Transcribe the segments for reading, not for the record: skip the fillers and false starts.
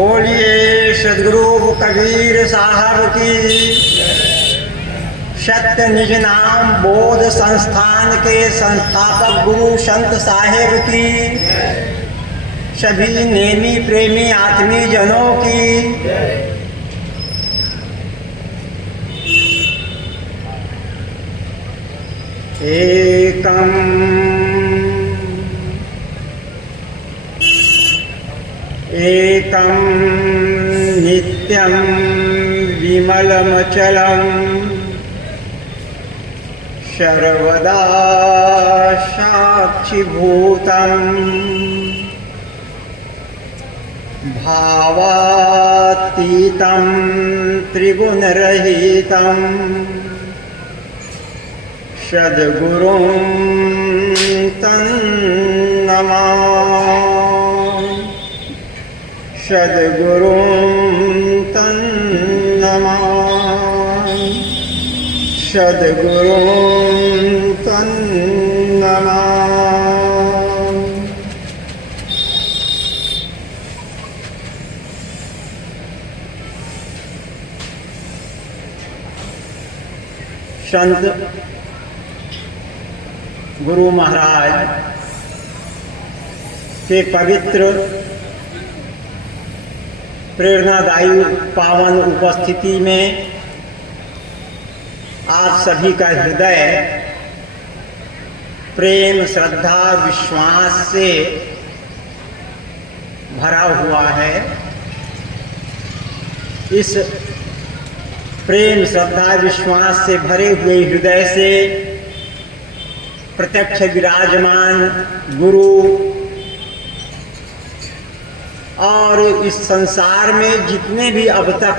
बोलिए सदगुरु कबीर साहब की। सत्य निज नाम बोध संस्थान के संस्थापक गुरु संत साहेब की, सभी नेमी प्रेमी आत्मी जनों की। एकम एकम नित्यं विमलमचलं सर्वदा साक्षिभूतं भावातीतं त्रिगुणरहितं सद्गुरुं तन्नमामि। सद्गुरुं तन्नमामि। सद्गुरुं तन्नमामि। संत गुरु महाराज के पवित्र प्रेरणादायी पावन उपस्थिति में आप सभी का हृदय प्रेम, श्रद्धा, विश्वास से भरा हुआ है। इस प्रेम, श्रद्धा, विश्वास से भरे हुए हृदय से प्रत्यक्ष विराजमान गुरु और इस संसार में जितने भी अब तक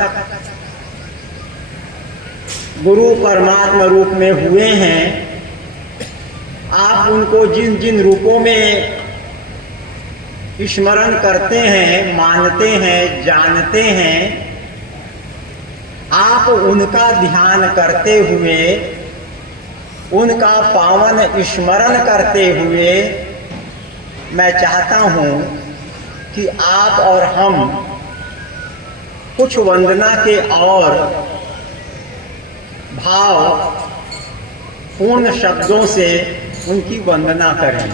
गुरु परमात्मा रूप में हुए हैं, आप उनको जिन जिन रूपों में स्मरण करते हैं, मानते हैं, जानते हैं, आप उनका ध्यान करते हुए, उनका पावन स्मरण करते हुए मैं चाहता हूँ कि आप और हम कुछ वंदना के और भाव पूर्ण शब्दों से उनकी वंदना करें।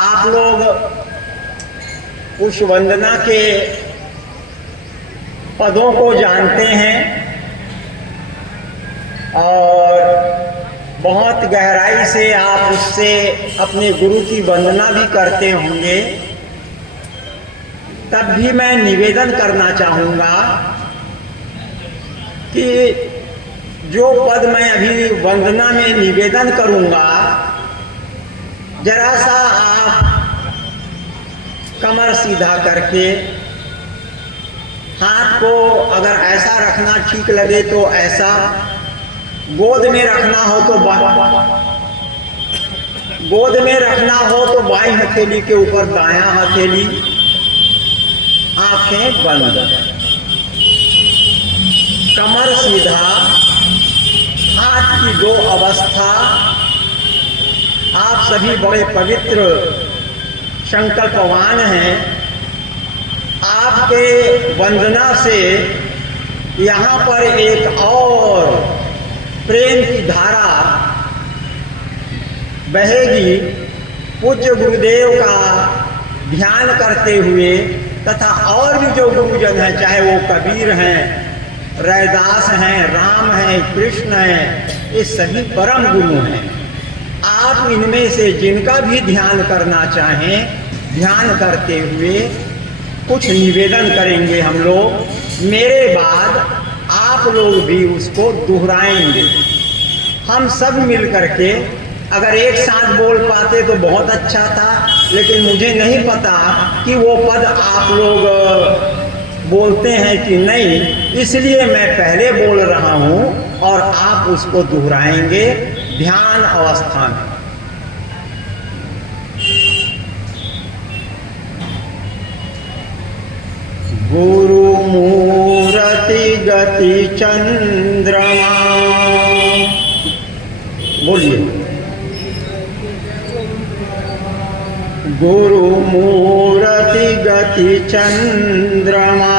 आप लोग उस वंदना के पदों को जानते हैं और बहुत गहराई से आप उससे अपने गुरु की वंदना भी करते होंगे। तब भी मैं निवेदन करना चाहूँगा कि जो पद मैं अभी वंदना में निवेदन करूँगा, जरा सा आप कमर सीधा करके हाथ को अगर ऐसा रखना ठीक लगे तो ऐसा, गोद में रखना हो तो गोद में रखना हो तो बाईं हथेली के ऊपर दायां हथेली, आंखें बंद, कमर सीधा, हाथ की दो अवस्था। आप सभी बड़े पवित्र संकल्पवान हैं। आपके वंदना से यहाँ पर एक और प्रेम की धारा बहेगी। पूज्य गुरुदेव का ध्यान करते हुए तथा और भी जो गुरुजन हैं, चाहे वो कबीर हैं, रैदास हैं, राम हैं, कृष्ण हैं, ये सभी परम गुरु हैं। आप इनमें से जिनका भी ध्यान करना चाहें, ध्यान करते हुए कुछ निवेदन करेंगे हम लोग। मेरे बाद आप लोग भी उसको दोहराएंगे। हम सब मिल करके अगर एक साथ बोल पाते तो बहुत अच्छा था, लेकिन मुझे नहीं पता कि वो पद आप लोग बोलते हैं कि नहीं, इसलिए मैं पहले बोल रहा हूँ और आप उसको दोहराएंगे ध्यान अवस्था में। गुरु मूरति गति चंद्रमा, बोलिए। गुरु मूरति गति रति चंद्रमा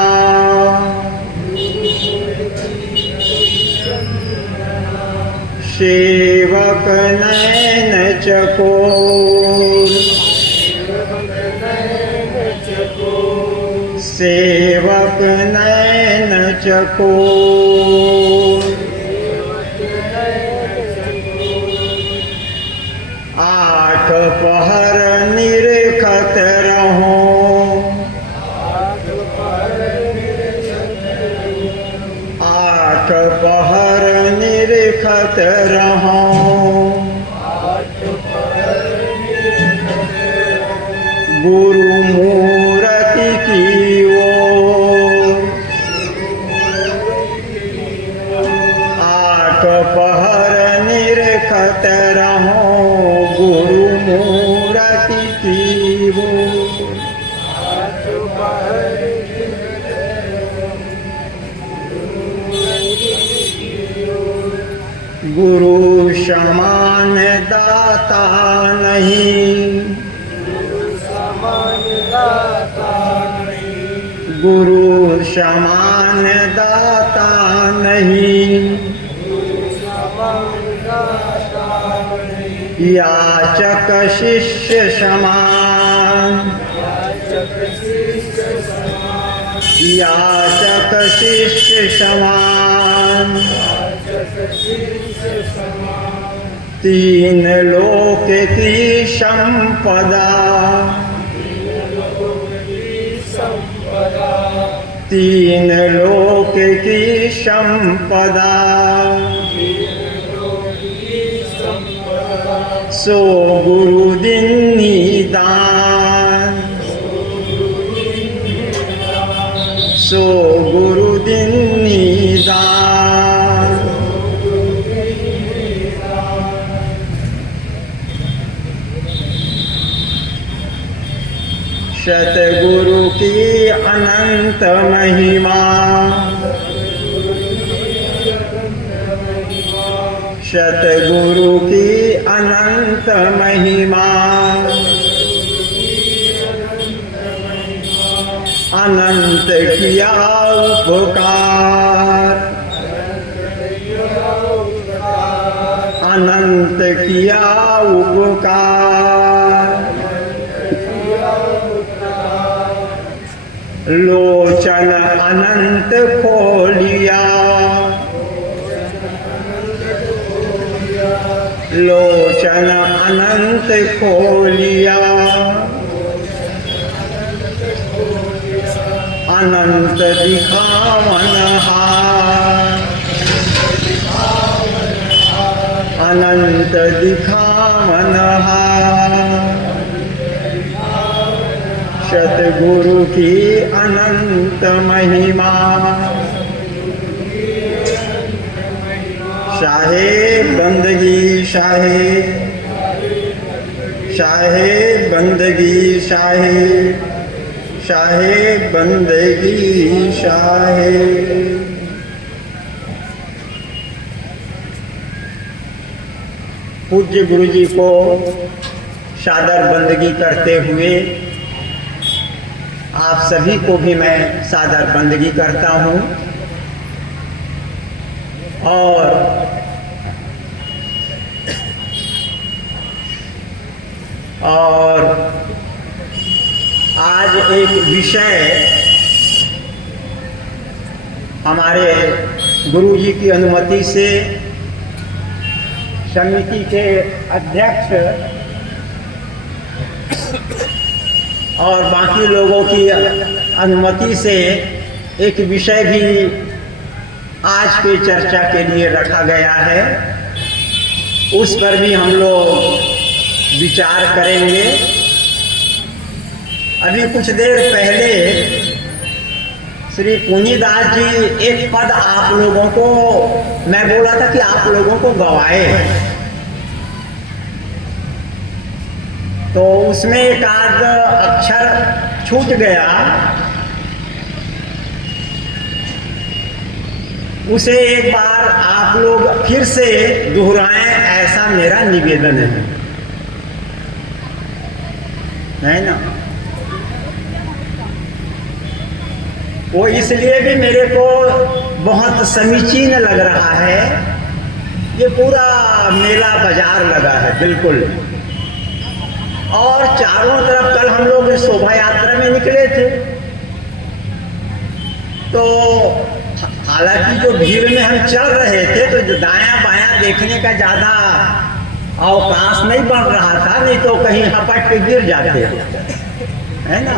सेवक नैन चकोर सेवक नैन चकोर आठ पहर निरखत रहो आठ पहर निरखत रहो गुरु मूरति की ओर आठ पहर निरखत रहो गुरु मूरति की ओर गुरु समान दाता नहीं गुरु समान दाता नहीं याचक शिष्य समान याचक शिष्य समान तीन लोक की संपदा तीन लोक की संपदा सो गुरु दीन्ही दान सो गुरु दीन्ही दान सतगुरु की अनंत महिमा सतगुरु की अनंत महिमा अनंत किया उपकार अनंत किया उपकार लोचन अनंत खोलिया लोचन अनंत खोलिया अनंत दिखावन हार अनंत दिखावन हार सतगुरु की अनंत महिमा शाहे बंदगी शाहे शाहे बंदगी शाहे शाहे बंदगी शाहे। पूज्य गुरु जी को सादर बंदगी करते हुए आप सभी को भी मैं सादर बंदगी करता हूँ और आज एक विषय हमारे गुरु जी की अनुमति से समिति के अध्यक्ष और बाकी लोगों की अनुमति से एक विषय भी आज की चर्चा के लिए रखा गया है, उस पर भी हम लोग विचार करेंगे। अभी कुछ देर पहले श्री पुनीदास जी एक पद आप लोगों को मैं बोला था कि आप लोगों को गवाए, तो उसमें एक आध अक्षर छूट गया, उसे एक बार आप लोग फिर से दोहराएं, ऐसा मेरा निवेदन है ना। वो इसलिए भी मेरे को बहुत समीचीन लग रहा है। ये पूरा मेला बाजार लगा है बिल्कुल, और चारों तरफ कल हम लोग शोभा यात्रा में निकले थे, तो हालांकि जो भीड़ में हम चल रहे थे तो जो दायां बायां देखने का ज़्यादा अवकाश नहीं बन रहा था, नहीं तो कहीं हपट के गिर जाते है ना।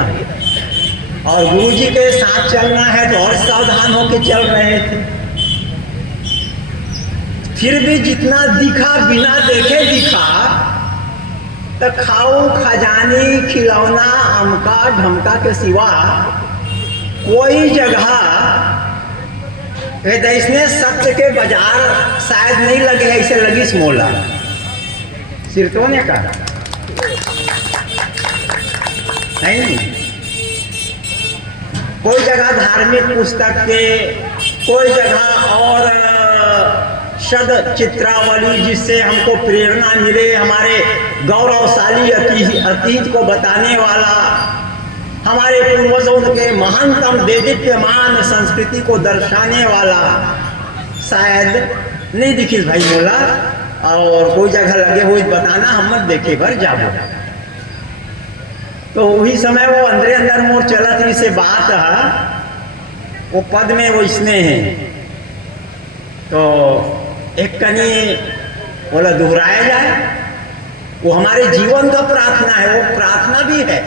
और गुरुजी के साथ चलना है तो और सावधान होकर चल रहे थे। फिर भी जितना दिखा, बिना देखे दिखा, तो खाऊ खजानी खिलौना अमका ढमका के सिवा कोई जगह इसने सत्य के बाजार शायद नहीं लगे, ऐसे लगी स्मोला सिरतोने का नहीं। कोई जगह धार्मिक पुस्तक के, कोई जगह और शद चित्रावली जिससे हमको प्रेरणा मिले, हमारे गौरवशाली अतीत को बताने वाला, हमारे पूर्वजों के महानतम देदीप्यमान संस्कृति को दर्शाने वाला शायद नहीं दिखी भाई बोला। और कोई जगह लगे हुए बताना, हम मत देखे भर जाबो। तो वही समय वो अंदर अंदर मोर चलत रही से बात है, वो पद में वो इसने है तो एक कनी बोला दोहराया जाए, वो हमारे जीवन का प्रार्थना है, वो प्रार्थना भी है।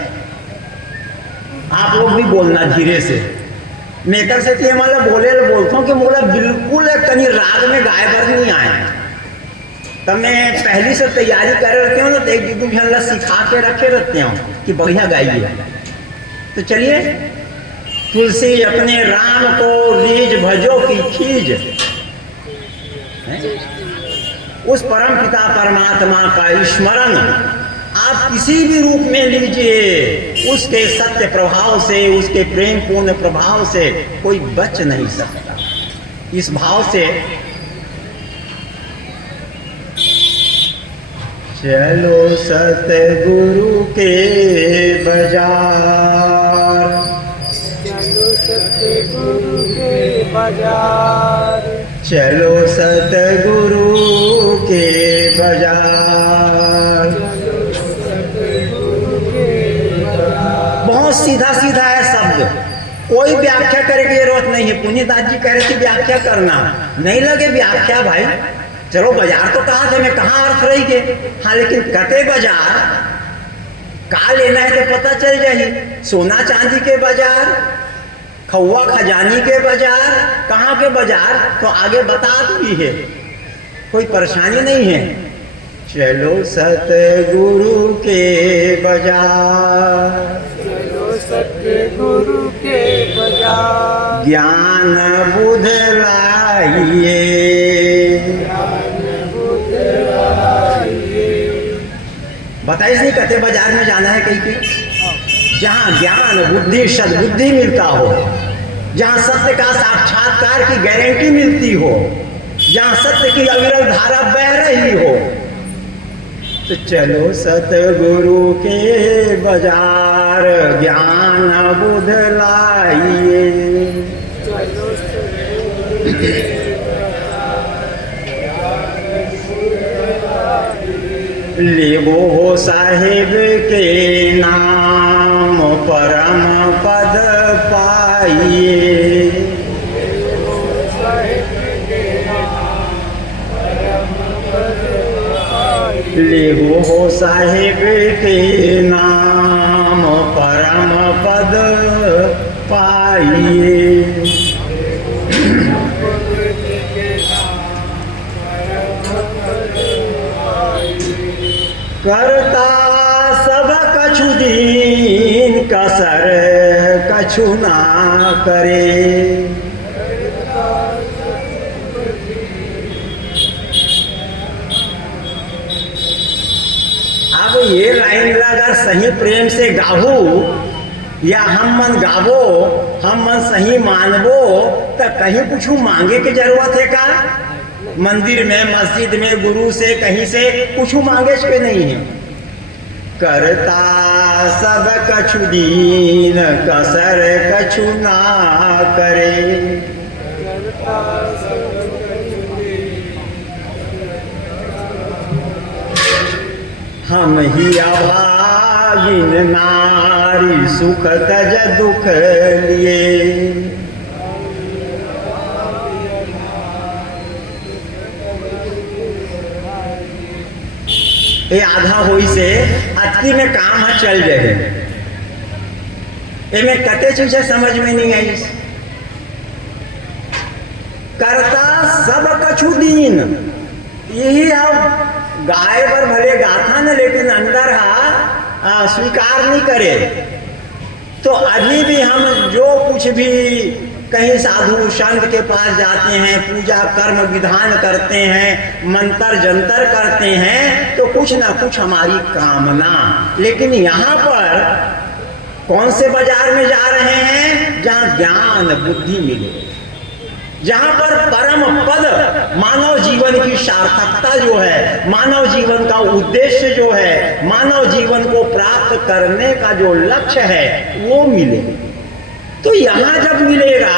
आप लोग भी बोलना धीरे से, मेकर से तो मतलब बोलता हूँ कि बोला बिल्कुल कनी राग में गाय भर नहीं आए। तब मैं पहली से तैयारी कर रखते हूँ, तो एक दो झल्ला सिखा के रखे रहते हूँ कि बढ़िया गाइए। तो चलिए, तुलसी अपने राम को रीझ भजो की खीज, उस परम पिता परमात्मा का स्मरण आप किसी भी रूप में लीजिए, उसके सत्य प्रभाव से, उसके प्रेम पूर्ण प्रभाव से कोई बच नहीं सकता। इस भाव से चलो सतगुरु के बाजार, चलो सतगुरु के बाजार, चलो सतगुरु के बाजार। बहुत सीधा सीधा है शब्द, कोई व्याख्या करे की जरूरत नहीं है। पुण्यदास जी कह रहे थे व्याख्या करना नहीं लगे व्याख्या भाई। चलो बाजार तो कहा थे, मैं कहाँ अर्थ रही गए। हाँ, लेकिन कते बाजार का लेना है तो पता चल जाए। सोना चांदी के बाजार, खौवा खजानी के बाजार, कहाँ के बाजार तो आगे बता दी है, कोई परेशानी नहीं है। चलो सतगुरु के बाजार, चलो सतगुरु के बाजार, ज्ञान बुध लाइए, बताइए नहीं कहते बाजार में जाना है कहीं के, जहाँ ज्ञान बुद्धि सद्बुद्धि मिलता हो, जहाँ सत्य का साक्षात्कार की गारंटी मिलती हो, जहाँ सत्य की अविरल धारा बह रही हो। तो चलो सतगुरु के बाजार, ज्ञान बुध लाइए। लेबो हो साहिब के नाम, परम पद पाइए। लेबो हो साहिब के नाम, परम पद पाइए। करता सब कछु दीन, कसर कछु ना करे। अब ये लाइन अगर सही प्रेम से गाहू या हम मन गावो, हम मन सही मानबो, तो कहीं कुछ मांगे की जरूरत है का? मंदिर में, मस्जिद में, गुरु से, कहीं से कुछ मांगे के नहीं है। करता सब कछु दीन कसर कछु ना करे। करता सब कछु दीन। हम ही अभागिन नारी सुख तज दुख लिए। ये आधा होई से अटकी में काम है चल जाए। ये में कते चीजें समझ में नहीं आई। करता सब कछु दीन, यही अब गाय पर भले गाथा न, लेकिन अंदर स्वीकार नहीं करे। तो अभी भी हम जो कुछ भी कहीं साधु संत के पास जाते हैं, पूजा कर्म विधान करते हैं, मंत्र जंतर करते हैं, तो कुछ ना कुछ हमारी कामना। लेकिन यहाँ पर कौन से बाजार में जा रहे हैं? जहाँ ज्ञान बुद्धि मिले, जहाँ पर परम पद, मानव जीवन की सार्थकता जो है, मानव जीवन का उद्देश्य जो है, मानव जीवन को प्राप्त करने का जो लक्ष्य है, वो मिले। तो यहाँ जब मिलेगा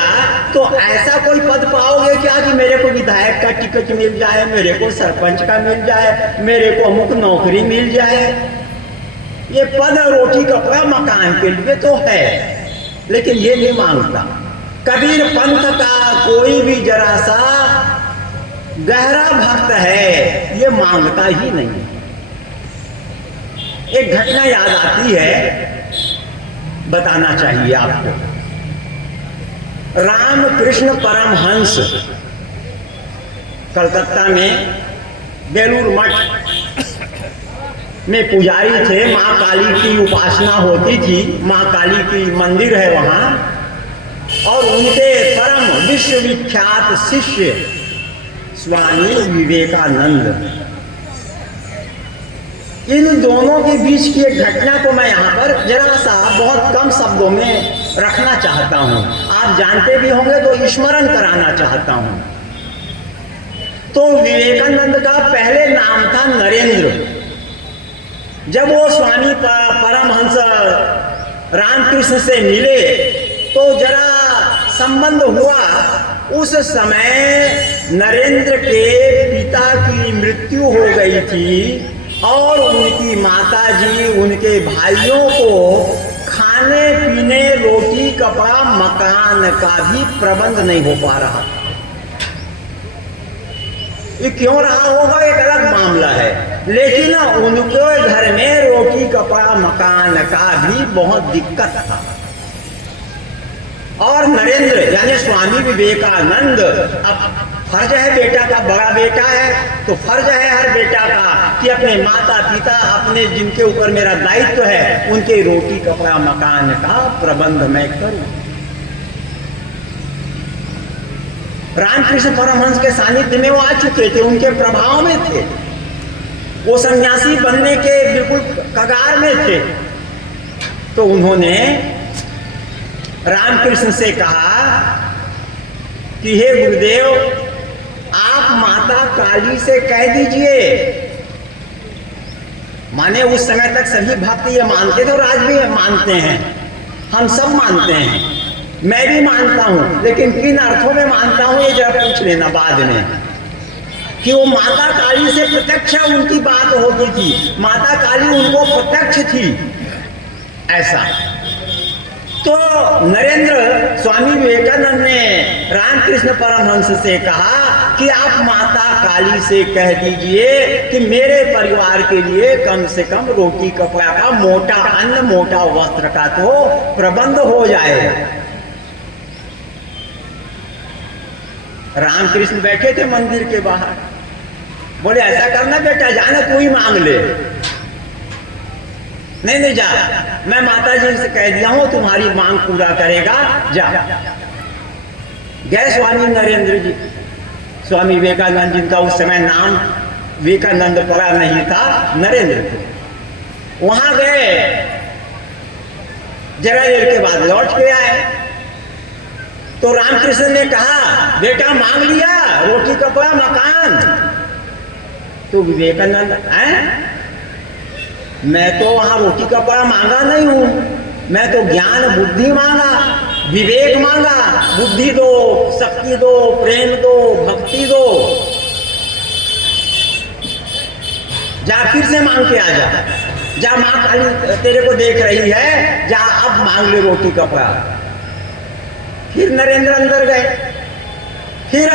तो ऐसा कोई पद पाओगे क्या कि मेरे को विधायक का टिकट मिल जाए, मेरे को सरपंच का मिल जाए, मेरे को अमुक नौकरी मिल जाए। ये पद रोटी कपड़ा मकान के लिए तो है, लेकिन ये नहीं मांगता। कबीर पंथ का कोई भी जरा सा गहरा भक्त है, ये मांगता ही नहीं। एक घटना याद आती है, बताना चाहिए आपको। रामकृष्ण परमहंस कलकत्ता में बेलूर मठ में पुजारी थे। माँ काली की उपासना होती थी, माँ काली की मंदिर है वहाँ। और उनके परम विश्वविख्यात शिष्य स्वामी विवेकानंद, इन दोनों के बीच की एक घटना को मैं यहाँ पर जरा सा बहुत कम शब्दों में रखना चाहता हूँ। आप जानते भी होंगे तो स्मरण कराना चाहता हूँ। तो विवेकानंद का पहले नाम था नरेंद्र। जब वो स्वामी परमहंस रामकृष्ण से मिले तो जरा संबंध हुआ। उस समय नरेंद्र के पिता की मृत्यु हो गई थी और उनकी माताजी उनके भाइयों को खाने पीने, रोटी कपड़ा, मकान का भी प्रबंध नहीं हो पा रहा। ये क्यों रहा होगा एक अलग मामला है, लेकिन उनके घर में रोटी कपड़ा मकान का भी बहुत दिक्कत था। और नरेंद्र यानी स्वामी विवेकानंद, अब फर्ज है बेटा का, बड़ा बेटा है तो फर्ज है हर बेटा का कि अपने माता पिता, अपने जिनके ऊपर मेरा दायित्व है, उनके रोटी कपड़ा मकान का प्रबंध मैं करूं। रामकृष्ण परमहंस के सानिध्य में वो आ चुके थे, उनके प्रभाव में थे, वो सन्यासी बनने के बिल्कुल कगार में थे। तो उन्होंने रामकृष्ण से कहा कि हे गुरुदेव, आप माता काली से कह दीजिए। माने उस समय तक सभी भक्त ये मानते थे और आज भी मानते हैं, हम सब मानते हैं, मैं भी मानता हूं, लेकिन किन अर्थों में मानता हूं ये जरा पूछ लेना बाद में। कि वो माता काली से प्रत्यक्ष उनकी बात होती थी, माता काली उनको प्रत्यक्ष थी, ऐसा। तो नरेंद्र स्वामी विवेकानंद ने रामकृष्ण परमहंस से कहा कि आप माता काली से कह दीजिए कि मेरे परिवार के लिए कम से कम रोटी कपड़ा का, मोटा अन्न मोटा वस्त्र का तो प्रबंध हो जाए। रामकृष्ण बैठे थे मंदिर के बाहर, बोले ऐसा करना बेटा, जाना तू ही मांग ले। नहीं जा, मैं माता जी से कह दिया हूं, तुम्हारी मांग पूरा करेगा, जा। गए स्वामी नरेंद्र जी, स्वामी विवेकानंद जिनका उस समय नाम विवेकानंद पड़ा नहीं था, नरेंद्र थे। वहां गए, जरा देर के बाद लौट के आए तो रामकृष्ण ने कहा बेटा मांग लिया रोटी कपड़ा मकान? तो विवेकानंद मैं तो वहां रोटी कपड़ा मांगा नहीं हूं, मैं तो ज्ञान बुद्धि मांगा, विवेक मांगा। बुद्धि दो, शक्ति दो, प्रेम दो, भक्ति दो। जा फिर से मांग के आ जा, जा माँ काली तेरे को देख रही है, जा अब मांग ले रोटी कपड़ा। फिर नरेंद्र अंदर गए, फिर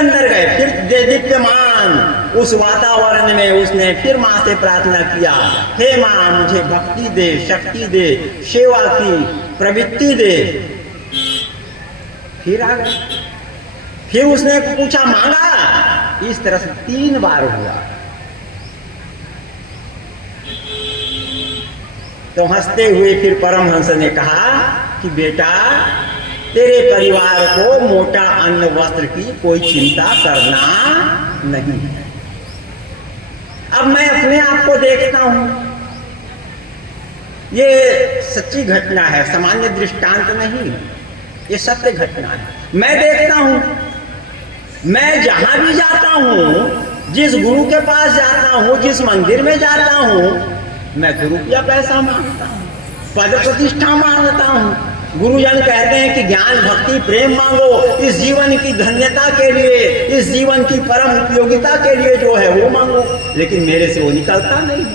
दीप्यमान उस वातावरण में उसने फिर माँ से प्रार्थना किया, हे माँ मुझे भक्ति दे, शक्ति दे, सेवा की प्रवृत्ति दे। फिर आ गए, फिर उसने पूछा, मांगा। इस तरह से 3 बार हुआ। तो हंसते हुए फिर परमहंस ने कहा कि बेटा, तेरे परिवार को मोटा अन्न वस्त्र की कोई चिंता करना नहीं है। अब मैं अपने आप को देखता हूं, ये सच्ची घटना है, सामान्य दृष्टांत नहीं, ये सत्य घटना है। मैं देखता हूं, मैं जहां भी जाता हूं, जिस गुरु के पास जाता हूं, जिस मंदिर में जाता हूं, मैं तो रुपया पैसा मांगता हूं, पद प्रतिष्ठा मांगता हूं। गुरुजन कहते हैं कि ज्ञान भक्ति प्रेम मांगो, इस जीवन की धन्यता के लिए, इस जीवन की परम उपयोगिता के लिए जो है वो मांगो, लेकिन मेरे से वो निकलता नहीं।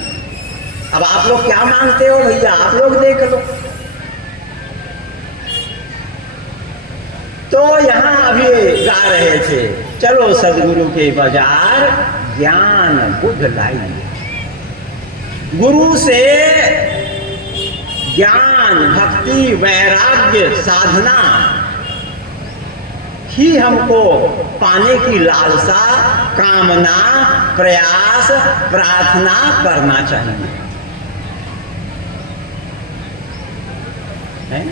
अब आप लोग क्या मांगते हो भैया, आप लोग देख लो। तो यहां अभी गा रहे थे, चलो सदगुरु के बाजार ज्ञान बुद्ध लाइए। गुरु से ज्ञान भक्ति वैराग्य साधना ही हमको पाने की लालसा, कामना, प्रयास, प्रार्थना करना चाहिए, है?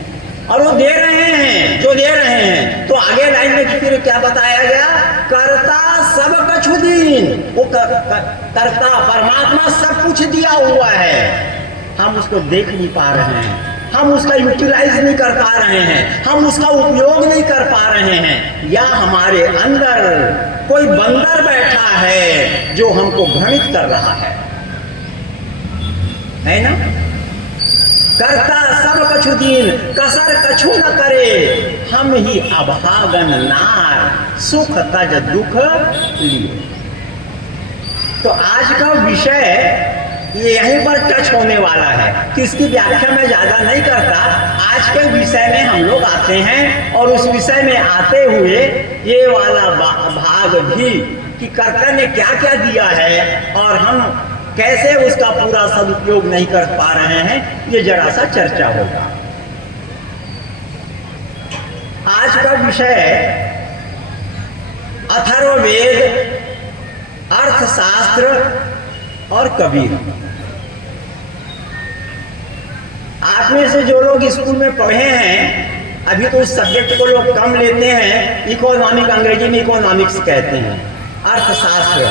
और वो दे रहे हैं, जो दे रहे हैं। तो आगे लाइन में फिर क्या बताया गया, करता सब कछु दीन। वो करता परमात्मा सब कुछ दिया हुआ है, हम उसको देख नहीं पा रहे हैं, हम उसका यूटिलाइज नहीं कर पा रहे हैं, हम उसका उपयोग नहीं कर पा रहे हैं, या हमारे अंदर कोई बंदर बैठा है जो हमको भ्रमित कर रहा है ना? करता सब कछु दीन, कसर कछु न करे, हम ही अभागन नार, सुख तज दुख लिए। तो आज का विषय ये यहीं पर टच होने वाला है, कि इसकी व्याख्या मैं ज्यादा नहीं करता। आज के विषय में हम लोग आते हैं, और उस विषय में आते हुए ये वाला भाग भी, कि कर्ता ने क्या क्या दिया है और हम कैसे उसका पूरा सदुपयोग नहीं कर पा रहे हैं, ये जरा सा चर्चा होगा। आज का विषय अथर्ववेद, अर्थशास्त्र और कबीर। आप में से जो लोग स्कूल में पढ़े हैं, अभी तो उस सब्जेक्ट को लोग कम लेते हैं, इकोनॉमिक, अंग्रेजी में इकोनॉमिक्स कहते हैं, अर्थशास्त्र।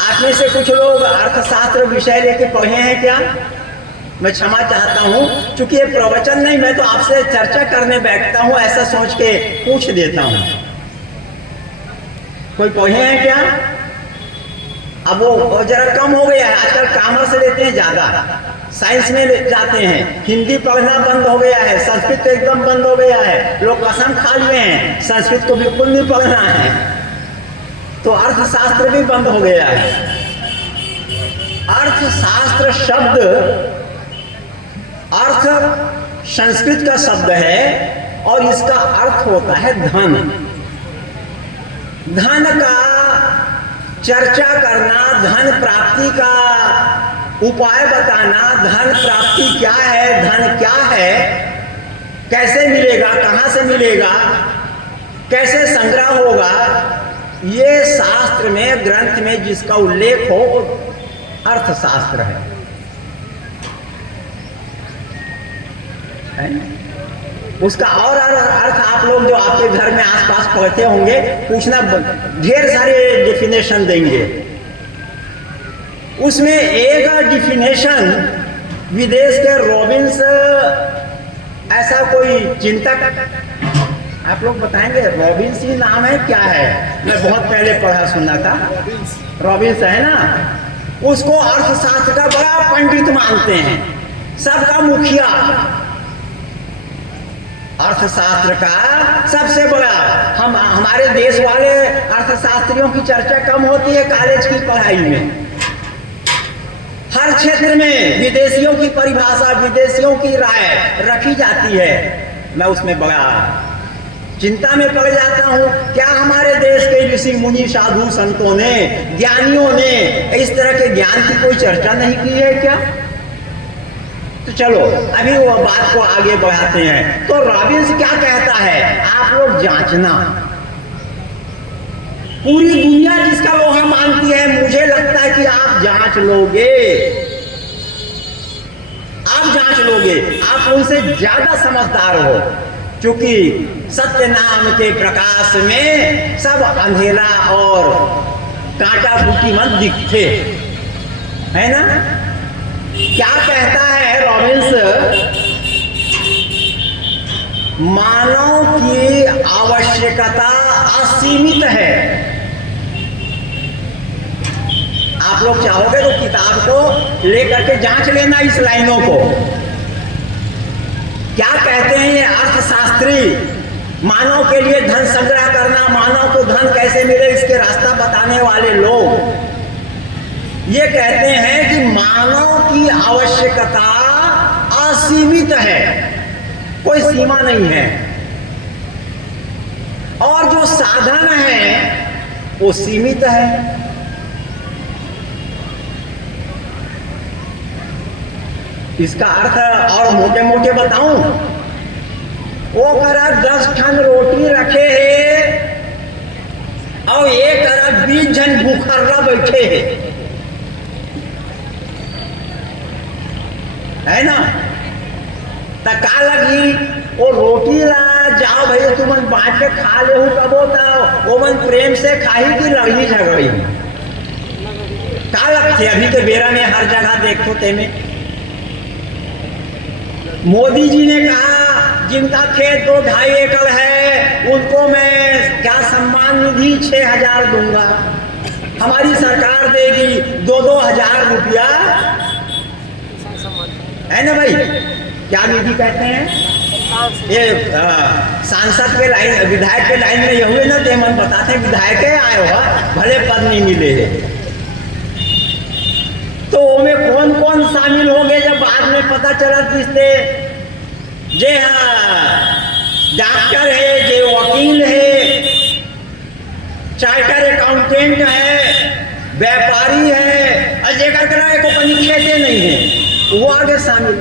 आप में से कुछ लोग अर्थशास्त्र विषय लेके पढ़े हैं क्या? मैं क्षमा चाहता हूं, क्योंकि ये प्रवचन नहीं, मैं तो आपसे चर्चा करने बैठता हूं, ऐसा सोच के पूछ देता हूं। कोई पढ़े हैं क्या? अब वो जरा कम हो गया है, आजकल कॉमर्स लेते हैं ज्यादा, साइंस में जाते हैं, हिंदी पढ़ना बंद हो गया है, संस्कृत तो एकदम बंद हो गया है, लोग कसम खा लिए हैं संस्कृत को बिल्कुल नहीं पढ़ना है, तो अर्थशास्त्र भी बंद हो गया है। अर्थशास्त्र शब्द, अर्थ संस्कृत का शब्द है, और इसका अर्थ होता है धन। धन का चर्चा करना, धन प्राप्ति का उपाय बताना, धन प्राप्ति क्या है, धन क्या है, कैसे मिलेगा, कहां से मिलेगा, कैसे संग्रह होगा, ये शास्त्र में, ग्रंथ में जिसका उल्लेख हो, अर्थशास्त्र है। उसका और अर्थ आप लोग जो आपके घर में आसपास पढ़ते होंगे, पूछना, ढेर सारे डेफिनेशन देंगे। उसमें एक डेफिनेशन विदेश के रॉबिन्स, ऐसा कोई चिंतक, आप लोग बताएंगे, रॉबिन्स ही नाम है क्या है? मैं बहुत पहले पढ़ा सुना था, रॉबिन्स है ना, उसको अर्थशास्त्र का बड़ा पंडित मानते हैं, सबका मुखिया, अर्थशास्त्र का सबसे बड़ा। हमारे देश वाले अर्थशास्त्रियों की चर्चा कम होती है कॉलेज की पढ़ाई में। हर क्षेत्र में विदेशियों की परिभाषा, विदेशियों की राय रखी जाती है। मैं उसमें बड़ा चिंता में पड़ जाता हूं, क्या हमारे देश के ऋषि मुनि साधु संतों ने, ज्ञानियों ने इस तरह के ज्ञान की कोई चर्चा नहीं की है क्या? तो चलो अभी वो बात को आगे बढ़ाते हैं। तो रॉबिन्स क्या कहता है, आप लोग जांचना, पूरी दुनिया जिसका लोहा मानती है, मुझे लगता है कि आप जांच लोगे, आप जांच लोगे, आप उनसे ज्यादा समझदार हो, क्योंकि सत्य नाम के प्रकाश में सब अंधेरा और कांटा फूटी मत दिखते, है ना? क्या कहता है रॉबिन्स, मानव की आवश्यकता असीमित है। आप लोग चाहोगे तो किताब को लेकर के जांच लेना इस लाइनों को। क्या कहते हैं ये अर्थशास्त्री, मानव के लिए धन संग्रह करना, मानव को धन कैसे मिले इसके रास्ता बताने वाले लोग ये कहते हैं कि मानव की आवश्यकता असीमित है, कोई सीमा नहीं है, और जो साधन है वो सीमित है। इसका अर्थ और मोटे मोटे बताऊं, वो करा 10 टन रोटी रखे है और एक करा 20 जन भूखर्रा बैठे है ना? तका लगी वो रोटी ला जाओ भैया तुम बांट के खा ले, कब होता वो मन प्रेम से खाई कि लड़नी झगड़ी का लगते अभी के बेरा में हर जगह देखो ते में। मोदी जी ने कहा जिनका खेत 2-2.5 एकड़ है उनको मैं क्या सम्मान निधि 6,000 दूंगा, हमारी सरकार देगी 2-2 हजार रुपया, है ना भाई? क्या निधि कहते हैं ये? सांसद के लाइन, विधायक के लाइन में ये हुए ना, ते मन बताते विधायक आए हो भले पद नहीं मिले है, तो में कौन कौन शामिल हो गए जब बाद में पता चला किसने, जे डॉक्टर है, जे वकील है, चार्टर अकाउंटेंट है, व्यापारी है, और जेकर करा को कहीं खेते नहीं है वो आगे शामिल।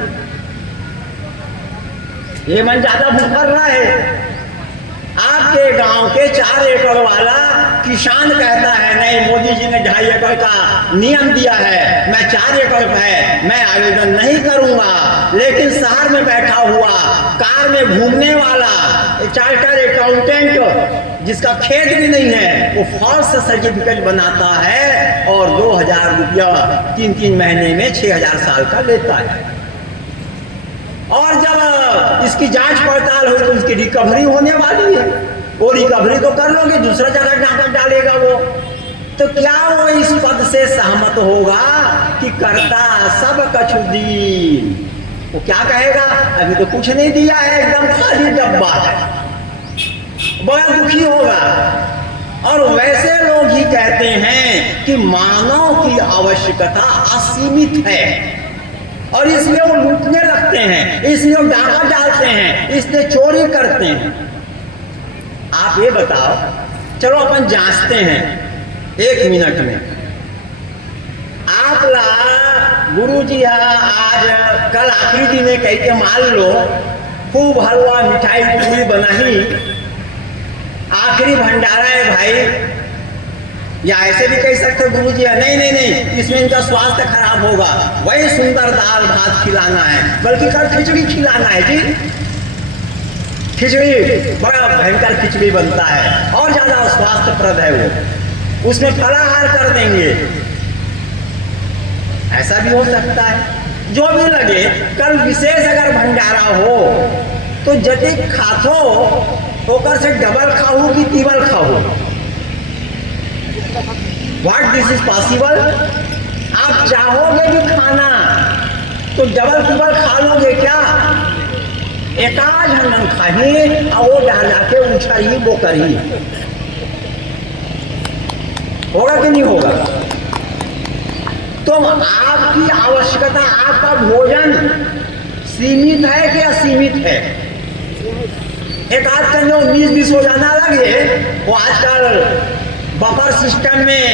ये मन ज्यादा भूखर रहा है। आपके गांव के 4 एकड़ वाला किसान कहता है नहीं, मोदी जी ने 2.5 एकड़ का नियम दिया है, मैं 4 एकड़ है मैं आवेदन नहीं करूंगा। लेकिन शहर में बैठा हुआ कार में घूमने वाला चार्टर अकाउंटेंट जिसका खेत भी नहीं है, वो फॉल्स सर्टिफिकेट बनाता है और 2,000 रुपया 3-3 महीने में 6,000 साल का लेता है। और जब इसकी जांच पड़ताल हुई तो उसकी रिकवरी होने वाली है, वो रिकवरी तो कर लोगे, दूसरा जगह डाका डालेगा वो, तो क्या वो इस पद से सहमत होगा कि करता सब कछु दीन? वो क्या कहेगा? अभी तो कुछ नहीं दिया है, एकदम खाली डब्बा है, बड़ा दुखी होगा। और वैसे लोग ही कहते हैं कि मानव की आवश्यकता असीमित है और इसलिए वो लूटने लगते हैं, इसलिए वो डाका डालते हैं, इसलिए चोरी करते हैं। आप ये बताओ, चलो अपन जांचते हैं 1 मिनट में। आप ला गुरु जी आज कल आखिरी दिन है कह के मान लो खूब हलवा मिठाई पूरी बनाई, आखिरी भंडारा है भाई, या ऐसे भी कह सकते हो गुरु जी नहीं नहीं नहीं इसमें इनका स्वास्थ्य खराब होगा, वही सुंदर दाल भात खिलाना है, बल्कि कल खिचड़ी खिलाना है जी। खिचड़ी बड़ा भयंकर खिचड़ी बनता है और ज्यादा स्वास्थ्यप्रद है वो, उसमें फलाहार कर देंगे, ऐसा भी हो सकता है। जो भी लगे, कल विशेष अगर भंडारा हो तो जति खाथो होकर से डबल खाऊ कि तीवल खाऊ, व्हाट दिस इज पॉसिबल? आप चाहोगे भी खाना तो डबल टिबल खा लोगे क्या? एकाज हनन खाही और वो डाला के उछरी वो करी, होगा कि नहीं होगा? तो आपकी आवश्यकता, आपका भोजन सीमित है कि असीमित है? एक आध का जो 19-20 हो जाना लगे, वो आजकल बफर सिस्टम में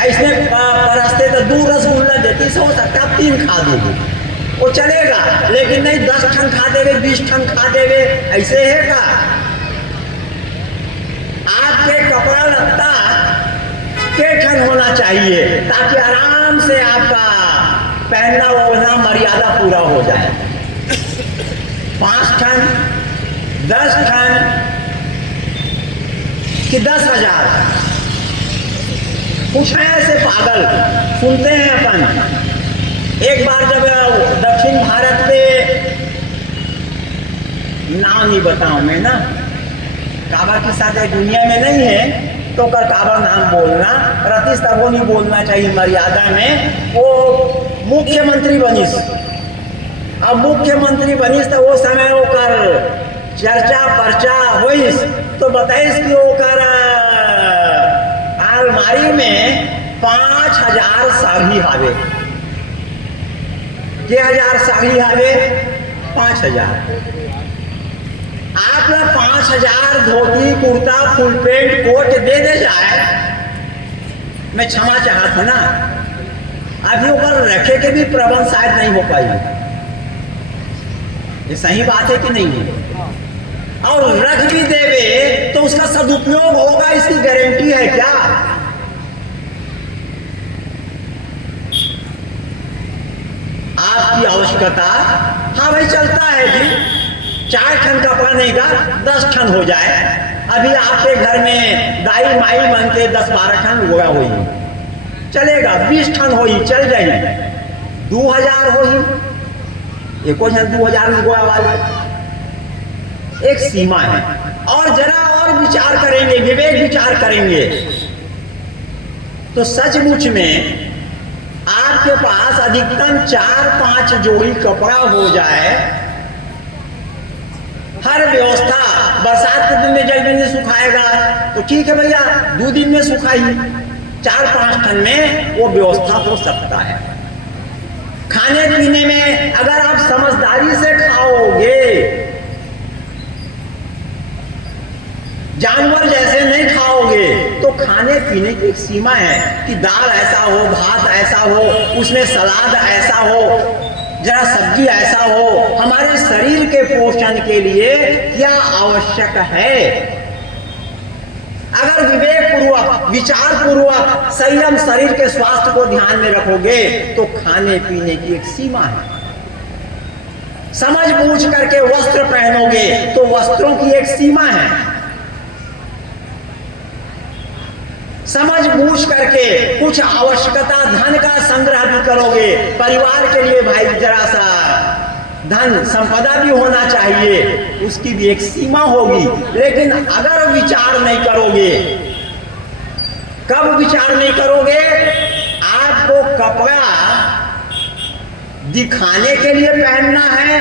ऐसे परस्ते तो 2 रसगुल्ला देती से हो सकता है 3 खा दोगे, वो चलेगा। लेकिन नहीं 10 ठन खा देवे, 20 ठन खा देवे, ऐसे है का? आपके कपड़ा लत्ता के ठन होना चाहिए ताकि आराम से आपका पहनना ओढ़ना मर्यादा पूरा हो जाए। 5 ठन 10 ठन कि 10,000 कुछ है ऐसे पागल सुनते हैं अपन। एक बार जब दक्षिण भारत में, नाम नहीं बताऊं मैं ना, काबा के साथ एक दुनिया में नहीं है तो कर काबा नाम बोलना, रतीश तक वो नहीं बोलना चाहिए मर्यादा में। वो मुख्यमंत्री बनीस, अब मुख्यमंत्री बनीस तो वो समय वो कर चर्चा पर्चा होइस तो बताइस कि वो कर अलमारी में 5,000 साड़ी हावे। के 1000 साड़ी हावे? 5,000। आप 5,000 dhoti kurta full pant coat दे जाए, मैं क्षमा चाहत हूं ना, अभी ऊपर रखे के भी प्रबंध शायद नहीं हो पाई। ये सही बात है कि नहीं है? और रख भी देवे तो उसका सदुपयोग होगा, इसकी गारंटी है क्या? आपकी आवश्यकता, हाँ भाई चलता है जी, 4 ठन कपड़ा नहीं का 10 ठन हो जाए। अभी आपके घर में दाई माई मन के 10-12 ठन गोया हुई, चलेगा। 20 ठन होई चल जाए, 2,000 होई, एको जन 2,000 गोया वाले, एक सीमा है। और जरा और विचार करेंगे, विवेक विचार करेंगे तो सचमुच में आपके पास अधिकतम 4-5 जोड़ी कपड़ा हो जाए, हर व्यवस्था। बरसात के दिन में जल्दी नहीं सुखाएगा तो ठीक है भैया, 2 दिन में सुखाई, 4-5 ठन में वो व्यवस्था हो सकता है। खाने पीने में अगर आप समझदारी से खाओगे, जानवर जैसे नहीं खाओगे, तो खाने पीने की एक सीमा है कि दाल ऐसा हो, भात ऐसा हो, उसमें सलाद ऐसा हो, जरा सब्जी ऐसा हो। हमारे शरीर के पोषण के लिए क्या आवश्यक है? अगर विवेक पूर्वक, विचार पूर्वक, संयम शरीर के स्वास्थ्य को ध्यान में रखोगे तो खाने पीने की एक सीमा है। समझ बूझ करके वस्त्र पहनोगे तो वस्त्रों की एक सीमा है। समझ बूझ करके कुछ आवश्यकता धन का संग्रह भी करोगे, परिवार के लिए भाई जरा सा धन संपदा भी होना चाहिए, उसकी भी एक सीमा होगी। लेकिन अगर विचार नहीं करोगे, कब विचार नहीं करोगे? आपको कपड़ा दिखाने के लिए पहनना है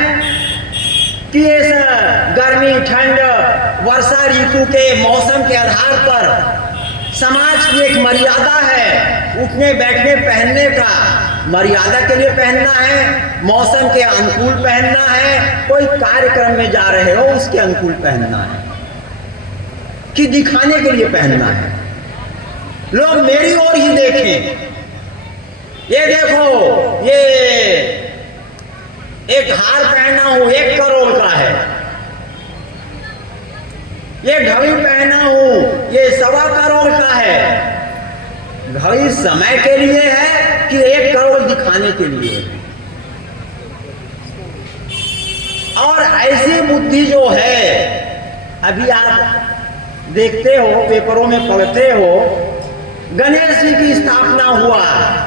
कि इस गर्मी ठंड वर्षा ऋतु के मौसम के आधार पर समाज की एक मर्यादा है, उठने बैठने पहनने का मर्यादा के लिए पहनना है, मौसम के अनुकूल पहनना है, कोई कार्यक्रम में जा रहे हो उसके अनुकूल पहनना है कि दिखाने के लिए पहनना है। लोग मेरी ओर ही देखें, ये देखो ये एक हार पहना हूं 1 करोड़ का है, ये घड़ी पहना हूं ये 1.25 करोड़ का है। घड़ी समय के लिए है कि 1 करोड़ दिखाने के लिए है? और ऐसी बुद्धि जो है, अभी आप देखते हो पेपरों में पढ़ते हो, गणेश जी की स्थापना हुआ,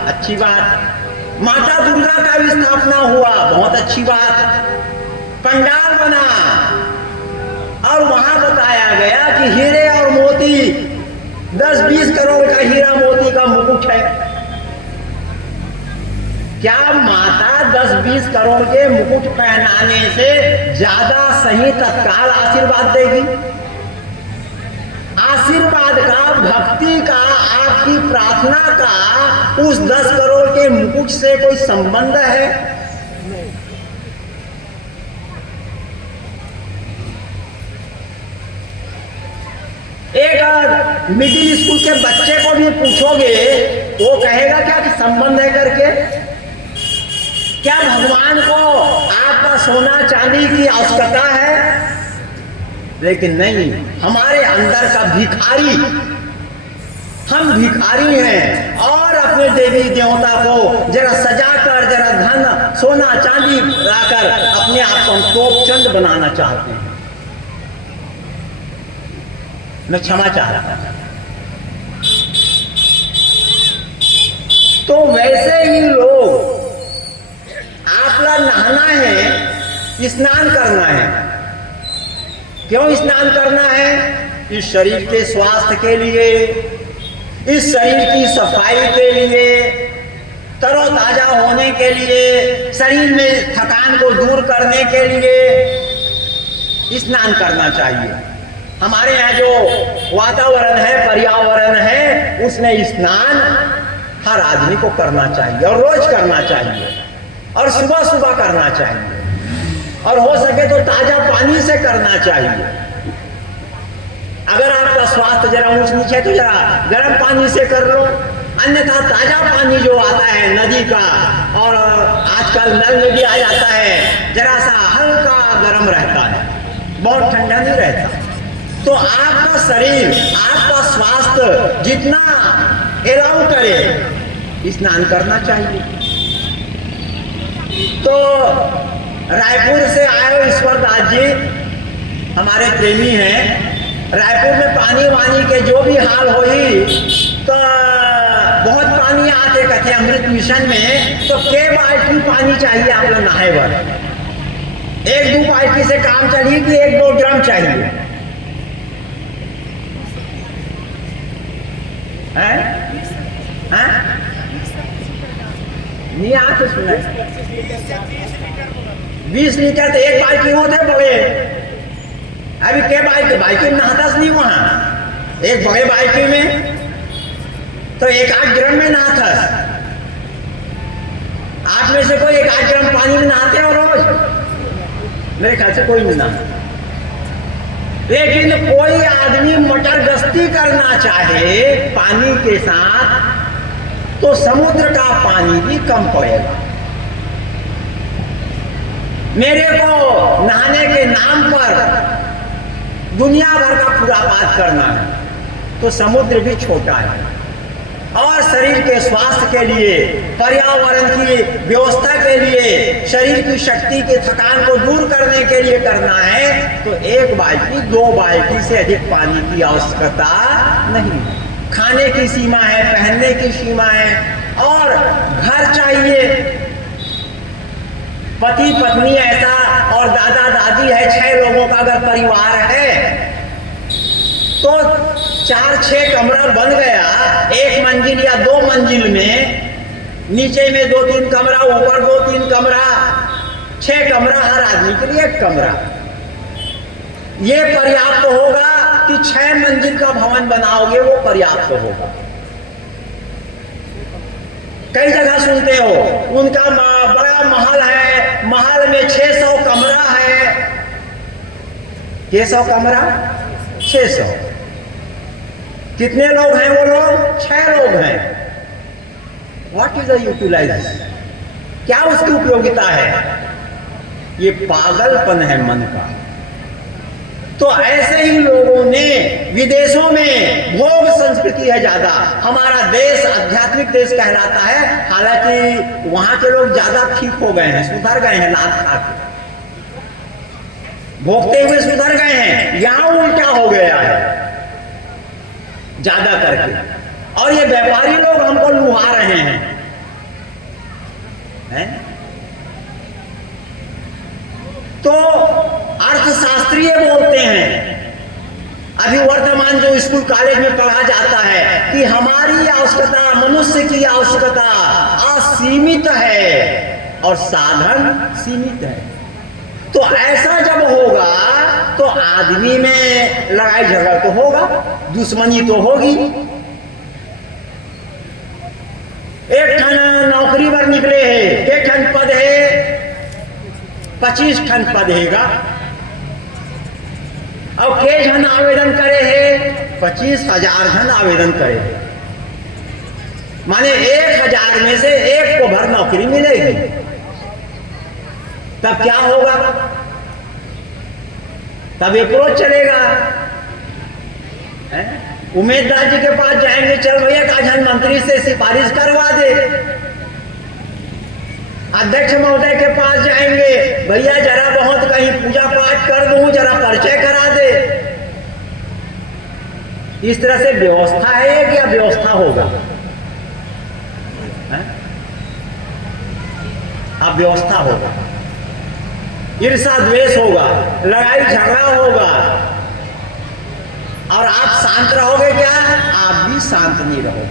अच्छी बात। माता दुर्गा का भी स्थापना हुआ, बहुत अच्छी बात। पंडाल बना और वहां बताया गया कि हीरे और मोती 10-20 करोड़ का हीरा मोती का मुकुट है। क्या माता 10-20 करोड़ के मुकुट पहनाने से ज्यादा सही तत्काल आशीर्वाद देगी? आशीर्वाद का, भक्ति का, आपकी प्रार्थना का उस 10 करोड़ के मुकुट से कोई संबंध है? एक मिडिल स्कूल के बच्चे को भी पूछोगे, वो कहेगा क्या कि संबंध है करके? क्या भगवान को आपका सोना चांदी की आवश्यकता है? लेकिन नहीं, हमारे अंदर का भिखारी, हम भिखारी हैं और अपने देवी देवता को जरा सजाकर, जरा धन सोना चांदी लाकर अपने आप को हम टोपचंद बनाना चाहते हैं। मैं क्षमा चाह रहा था। तो वैसे ही लोग, आपका नहाना है, स्नान करना है। क्यों स्नान करना है? इस शरीर के स्वास्थ्य के लिए, इस शरीर की सफाई के लिए, तरोताजा होने के लिए, शरीर में थकान को दूर करने के लिए स्नान करना चाहिए। हमारे यहाँ जो वातावरण है, पर्यावरण है, उसमें स्नान हर आदमी को करना चाहिए और रोज करना चाहिए और सुबह सुबह करना चाहिए और हो सके तो ताजा पानी से करना चाहिए। अगर आपका स्वास्थ्य जरा ऊंच नीचे तो जरा गर्म पानी से कर लो, अन्यथा ताजा पानी जो आता है नदी का, और आजकल नल में भी आ जाता है, जरा सा हल्का गर्म रहता है, बहुत ठंडा नहीं रहता। तो आपका शरीर, आपका स्वास्थ्य जितना एलाउ करे, स्नान करना चाहिए। तो रायपुर से आए हो ईश्वर दास जी, हमारे प्रेमी हैं। रायपुर में पानी वानी के जो भी हाल होई, तो बहुत पानी आते कहते अमृत मिशन में, तो के बाल्टी पानी चाहिए आप लोग नहाए बर? 1-2 बाल्टी से काम चलिए कि 1-2 ड्रम चाहिए? नहीं आते सुना 20 लीटर तो एक बाल्टी होते बड़े। अभी के बाल्टी में नहाता नहीं वहां, एक बड़े बाल्टी में तो 1-8 ड्रम में नहाता। 8 में से कोई 1-8 ड्रम पानी में नहाते हो रोज? मेरे ख्याल से कोई नहीं नहाता। लेकिन कोई आदमी मटर गश्ती करना चाहे पानी के साथ, तो समुद्र का पानी भी कम पड़ेगा। मेरे को नहाने के नाम पर दुनिया भर का खुरापात करना है, तो समुद्र भी छोटा है। और शरीर के स्वास्थ्य के लिए, पर्यावरण की व्यवस्था के लिए, शरीर की शक्ति के थकान को दूर करने के लिए करना है, तो 1 बाल्टी 2 बाल्टी से अधिक पानी की आवश्यकता नहीं। खाने की सीमा है, पहनने की सीमा है, और घर चाहिए। पति पत्नी ऐसा और दादा दादी है, 6 लोगों का अगर परिवार है, तो 4-6 कमरा बन गया। 1 मंजिल या 2 मंजिल में, नीचे में 2-3 कमरा, ऊपर 2-3 कमरा, 6 कमरा हर आदमी के लिए 1 कमरा। ये पर्याप्त होगा कि 6 मंजिल का भवन बनाओगे, वो पर्याप्त होगा। कई जगह सुनते हो उनका बड़ा महल है, महल में 600 कमरा है। 600 कमरा, 600। कितने लोग हैं वो लोग? 6 लोग हैं। What is the utilize? क्या उसकी उपयोगिता है? ये पागलपन है मन का। तो ऐसे ही लोगों ने विदेशों में भोग संस्कृति है ज्यादा। हमारा देश आध्यात्मिक देश कहलाता है, हालांकि वहां के लोग ज्यादा ठीक हो गए हैं, सुधर गए हैं, लात खा के भोगते हुए सुधर गए हैं। यहां उल्टा हो गया है ज्यादा करके, और ये व्यापारी लोग हमको लुहा रहे हैं, हैं? तो अर्थशास्त्रीय बोलते हैं, अभी वर्तमान जो स्कूल कॉलेज में पढ़ा जाता है कि हमारी आवश्यकता, मनुष्य की आवश्यकता असीमित है और साधन सीमित है। तो ऐसा जब होगा तो आदमी में लड़ाई झगड़ा तो होगा, दुश्मनी तो होगी। एक ठन नौकरी पर निकले है, एक ठन पद है, 25 ठन पद हैगा और के जन आवेदन करे है, 25,000 जन आवेदन करे है। माने 1,000 में से एक को भर नौकरी मिलेगी। तब क्या होगा? तब अप्रोच चलेगा। उम्मीदवार जी के पास जाएंगे, चल भैया काजन मंत्री से सिफारिश करवा दे। अध्यक्ष महोदय के पास जाएंगे, भैया जरा बहुत कहीं पूजा पाठ कर दूं, जरा परिचय करा दे। इस तरह से व्यवस्था है कि अव्यवस्था होगा? अव्यवस्था होगा, ईर्षा द्वेष होगा, लड़ाई झगड़ा होगा। और आप शांत रहोगे क्या? आप भी शांत नहीं रहोगे,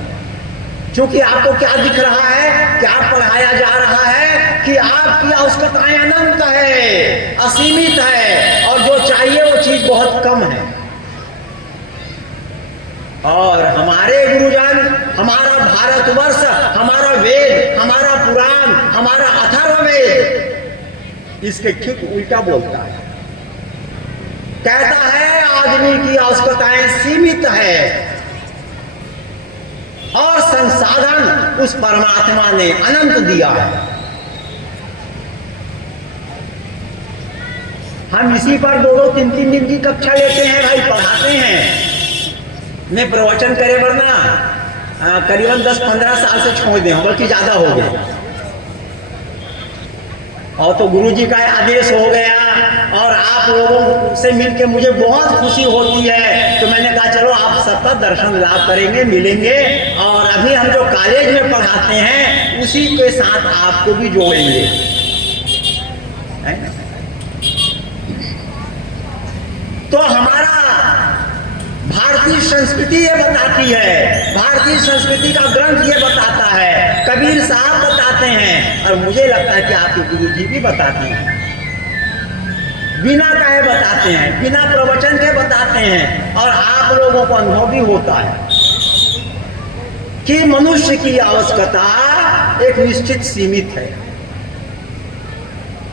क्योंकि आपको क्या दिख रहा है, क्या पढ़ाया जा रहा है कि आपकी आवश्यकताएं अनंत है, असीमित है और जो चाहिए वो चीज बहुत कम है। और हमारे गुरुजन, हमारा भारतवर्ष, हमारा वेद, हमारा पुराण, हमारा अथर्ववेद इसके ठीक उल्टा बोलता है। कहता है आदमी की आवश्यकताएं सीमित है और संसाधन उस परमात्मा ने अनंत दिया है। हम इसी पर 2-2, 3-3 दिन की कक्षा लेते हैं भाई, पढ़ाते हैं। मैं प्रवचन करे वरना करीबन 10-15 साल से छोड़ दे, बल्कि ज्यादा हो गया। और तो गुरुजी का आदेश हो गया और आप लोगों से मिलके मुझे बहुत खुशी होती है। तो मैंने कहा चलो आप सबका दर्शन लाभ करेंगे, मिलेंगे और अभी हम जो कॉलेज में पढ़ाते हैं उसी के साथ आपको भी जोड़ेंगे। तो हमारा भारतीय संस्कृति ये बताती है, भारतीय संस्कृति का ग्रंथ ये बताता है, कबीर साहब बताते हैं और मुझे लगता है कि आपके गुरुजी भी बताते हैं, बिना कहे बताते हैं, बिना प्रवचन के बताते हैं। और आप लोगों को अनुभव भी होता है कि मनुष्य की आवश्यकता एक निश्चित सीमित है।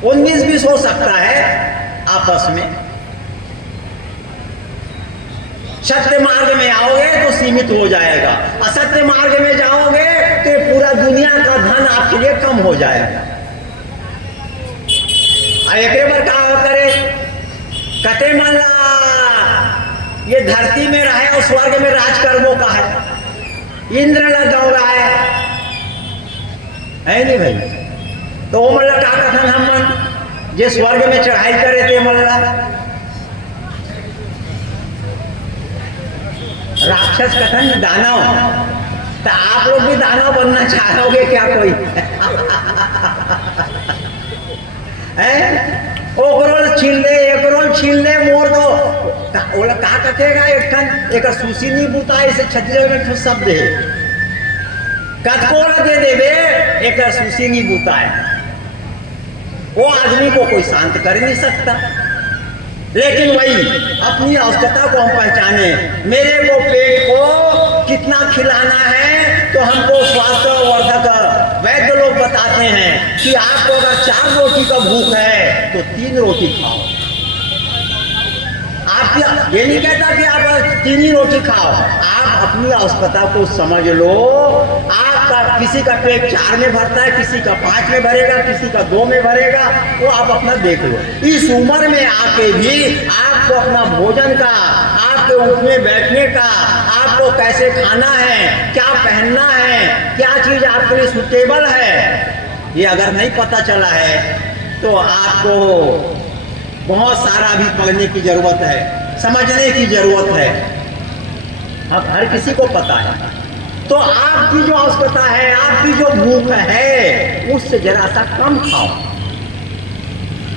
19-20 हो सकता है आपस में। सत्य मार्ग में आओगे तो सीमित हो जाएगा, असत्य मार्ग में जाओगे तो पूरा दुनिया का धन आपके लिए कम हो जाएगा। एक बार क्या करे, कटे मल्ला ये धरती में रहे और स्वर्ग में राज करवो का है, इंद्र लग दौड़ा है नहीं भाई? तो वो मल्ला का कथन हम जे स्वर्ग में चढ़ाई करे थे मल्ला, राक्षस कथन दानव। तो आप लोग भी दानव बनना चाहोगे क्या कोई? ओकरोल छीन ले, एकरोल छीन ले, मोर दो ओला का कथेगा एक ठन एक सुशी नहीं बुता, इसे छत्तीसगढ़ में कुछ शब्द है, कथकोला दे देवे एक सुशी नहीं बुता है। वो आदमी को कोई शांत कर नहीं सकता। लेकिन वही अपनी आवश्यकता को हम पहचाने, मेरे को पेट को कितना खिलाना है तो हमको स्वास्थ्य वर्धक वैद्य लोग बताते हैं कि आपको अगर 4 रोटी का भूख है तो 3 रोटी खाओ। आप ये नहीं कहता कि आप 3 ही रोटी खाओ, आप अपनी आवश्यकता को समझ लो। आपका किसी का पेट 4 में भरता है, किसी का 5 में भरेगा, किसी का 2 में भरेगा, वो आप अपना देख लो। इस उम्र में आके भी आपको अपना भोजन का, आपके उठने बैठने का, आपको कैसे खाना है, क्या पहनना है, क्या चीज आपके लिए सुटेबल है, ये अगर नहीं पता चला है तो आपको बहुत सारा भी पढ़ने की जरूरत है, समझने की जरूरत है। अब हर किसी को पता है। तो आपकी जो आवश्यकता है, आपकी जो भूख है, उससे जरा सा कम खाओ।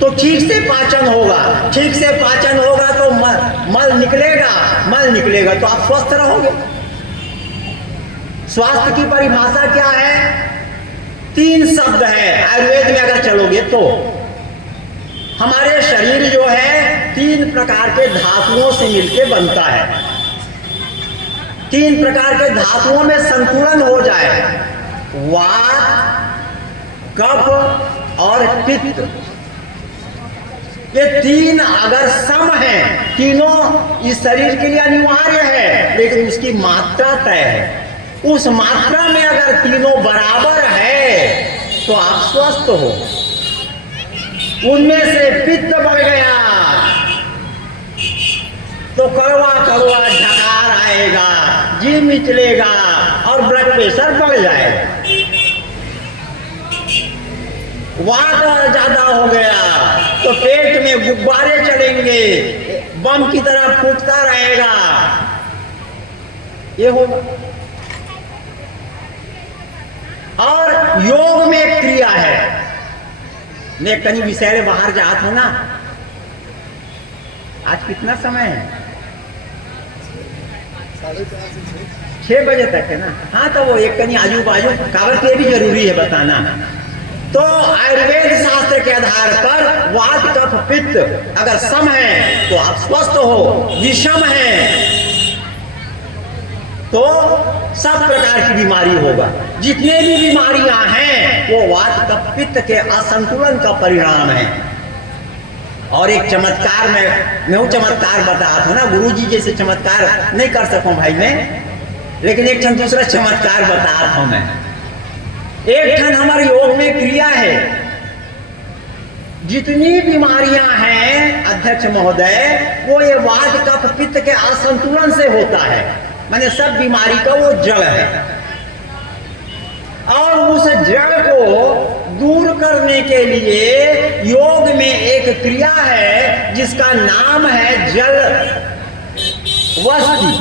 तो ठीक से पाचन होगा, ठीक से पाचन होगा तो मल निकलेगा, मल निकलेगा तो आप स्वस्थ रहोगे। स्वास्थ्य की परिभाषा क्या है? 3 शब्द है आयुर्वेद में अगर चलोगे तो। हमारे शरीर जो है 3 प्रकार के धातुओं से मिलकर बनता है। 3 प्रकार के धातुओं में संतुलन हो जाए, वात, कफ और पित्त, ये 3 अगर सम है, तीनों इस शरीर के लिए अनिवार्य है, लेकिन उसकी मात्रा तय है। उस मात्रा में अगर तीनों बराबर है तो आप स्वस्थ हो। उनमें से पित्त बढ़ गया तो कड़वा कड़वा ढकार आएगा, जी मिचलेगा और ब्लड प्रेशर बढ़ जाएगा। वात ज्यादा हो गया तो पेट में गुब्बारे चलेंगे, बम की तरह फूटता रहेगा, ये होगा। और योग में एक क्रिया है। मैं कहीं विषय बाहर जात हूं ना, आज कितना समय है? 6 बजे तक है ना। हाँ, तो वो एक कहीं आजू बाजू कागज के भी जरूरी है बताना। तो आयुर्वेद शास्त्र के आधार पर वात, कफ, पित्त अगर सम है तो आप स्वस्थ हो, विषम है तो सब प्रकार की बीमारी होगा। जितने भी बीमारियां हैं वो वात, कफ, पित्त के असंतुलन का परिणाम है। और एक चमत्कार मैं वो चमत्कार बताया था ना, गुरुजी जैसे चमत्कार नहीं कर सकूं भाई मैं, लेकिन एक ठन दूसरा चमत्कार बताया था मैं। एक ठन हमारे योग में क्रिया है। जितनी बीमारियां हैं अध्यक्ष महोदय, वो ये वात, कफ, पित्त के असंतुलन से होता है। माने सब बीमारी का वो जड़ है। और उस जड़ को दूर करने के लिए योग में एक क्रिया है जिसका नाम है जल वस्ति,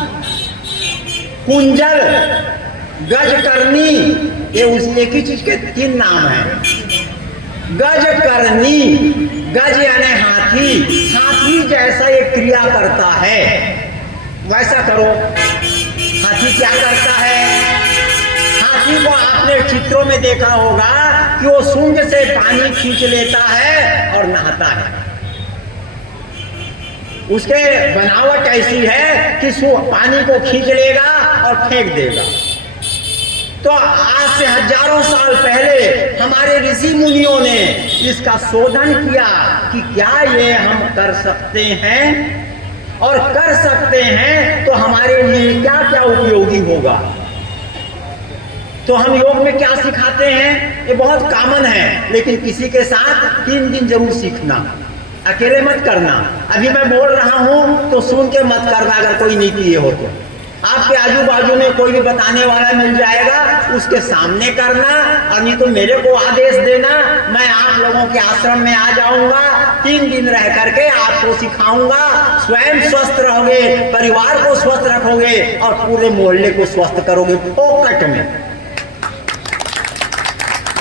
कुंजल, गज करनी। ये उस एक ही चीज के 3 नाम हैं। गज करनी, गज यानी हाथी, हाथी जैसा ये क्रिया करता है वैसा करो। हाथी क्या करता है? हाथी को आपने चित्रों में देखा होगा कि वो सूंड से पानी खींच लेता है और नहाता है। उसके बनावट ऐसी है कि पानी को खींच लेगा और फेंक देगा। तो आज से हजारों साल पहले हमारे ऋषि मुनियों ने इसका शोधन किया कि क्या ये हम कर सकते हैं, और कर सकते हैं तो हमारे लिए क्या क्या उपयोगी होगा। तो हम योग में क्या सिखाते हैं, ये बहुत कॉमन है, लेकिन किसी के साथ 3 दिन जरूर सीखना, अकेले मत करना। अभी मैं बोल रहा हूं तो सुन के मत करना, अगर कोई नहीं किए हो तो। आपके आजू बाजू में कोई भी बताने वाला मिल जाएगा, उसके सामने करना, और नहीं तो मेरे को आदेश देना, मैं आप लोगों के आश्रम में आ जाऊंगा, 3 दिन रह करके आपको सिखाऊंगा। स्वयं स्वस्थ रहोगे, परिवार को स्वस्थ रखोगे और पूरे मोहल्ले को स्वस्थ करोगे फोकट में।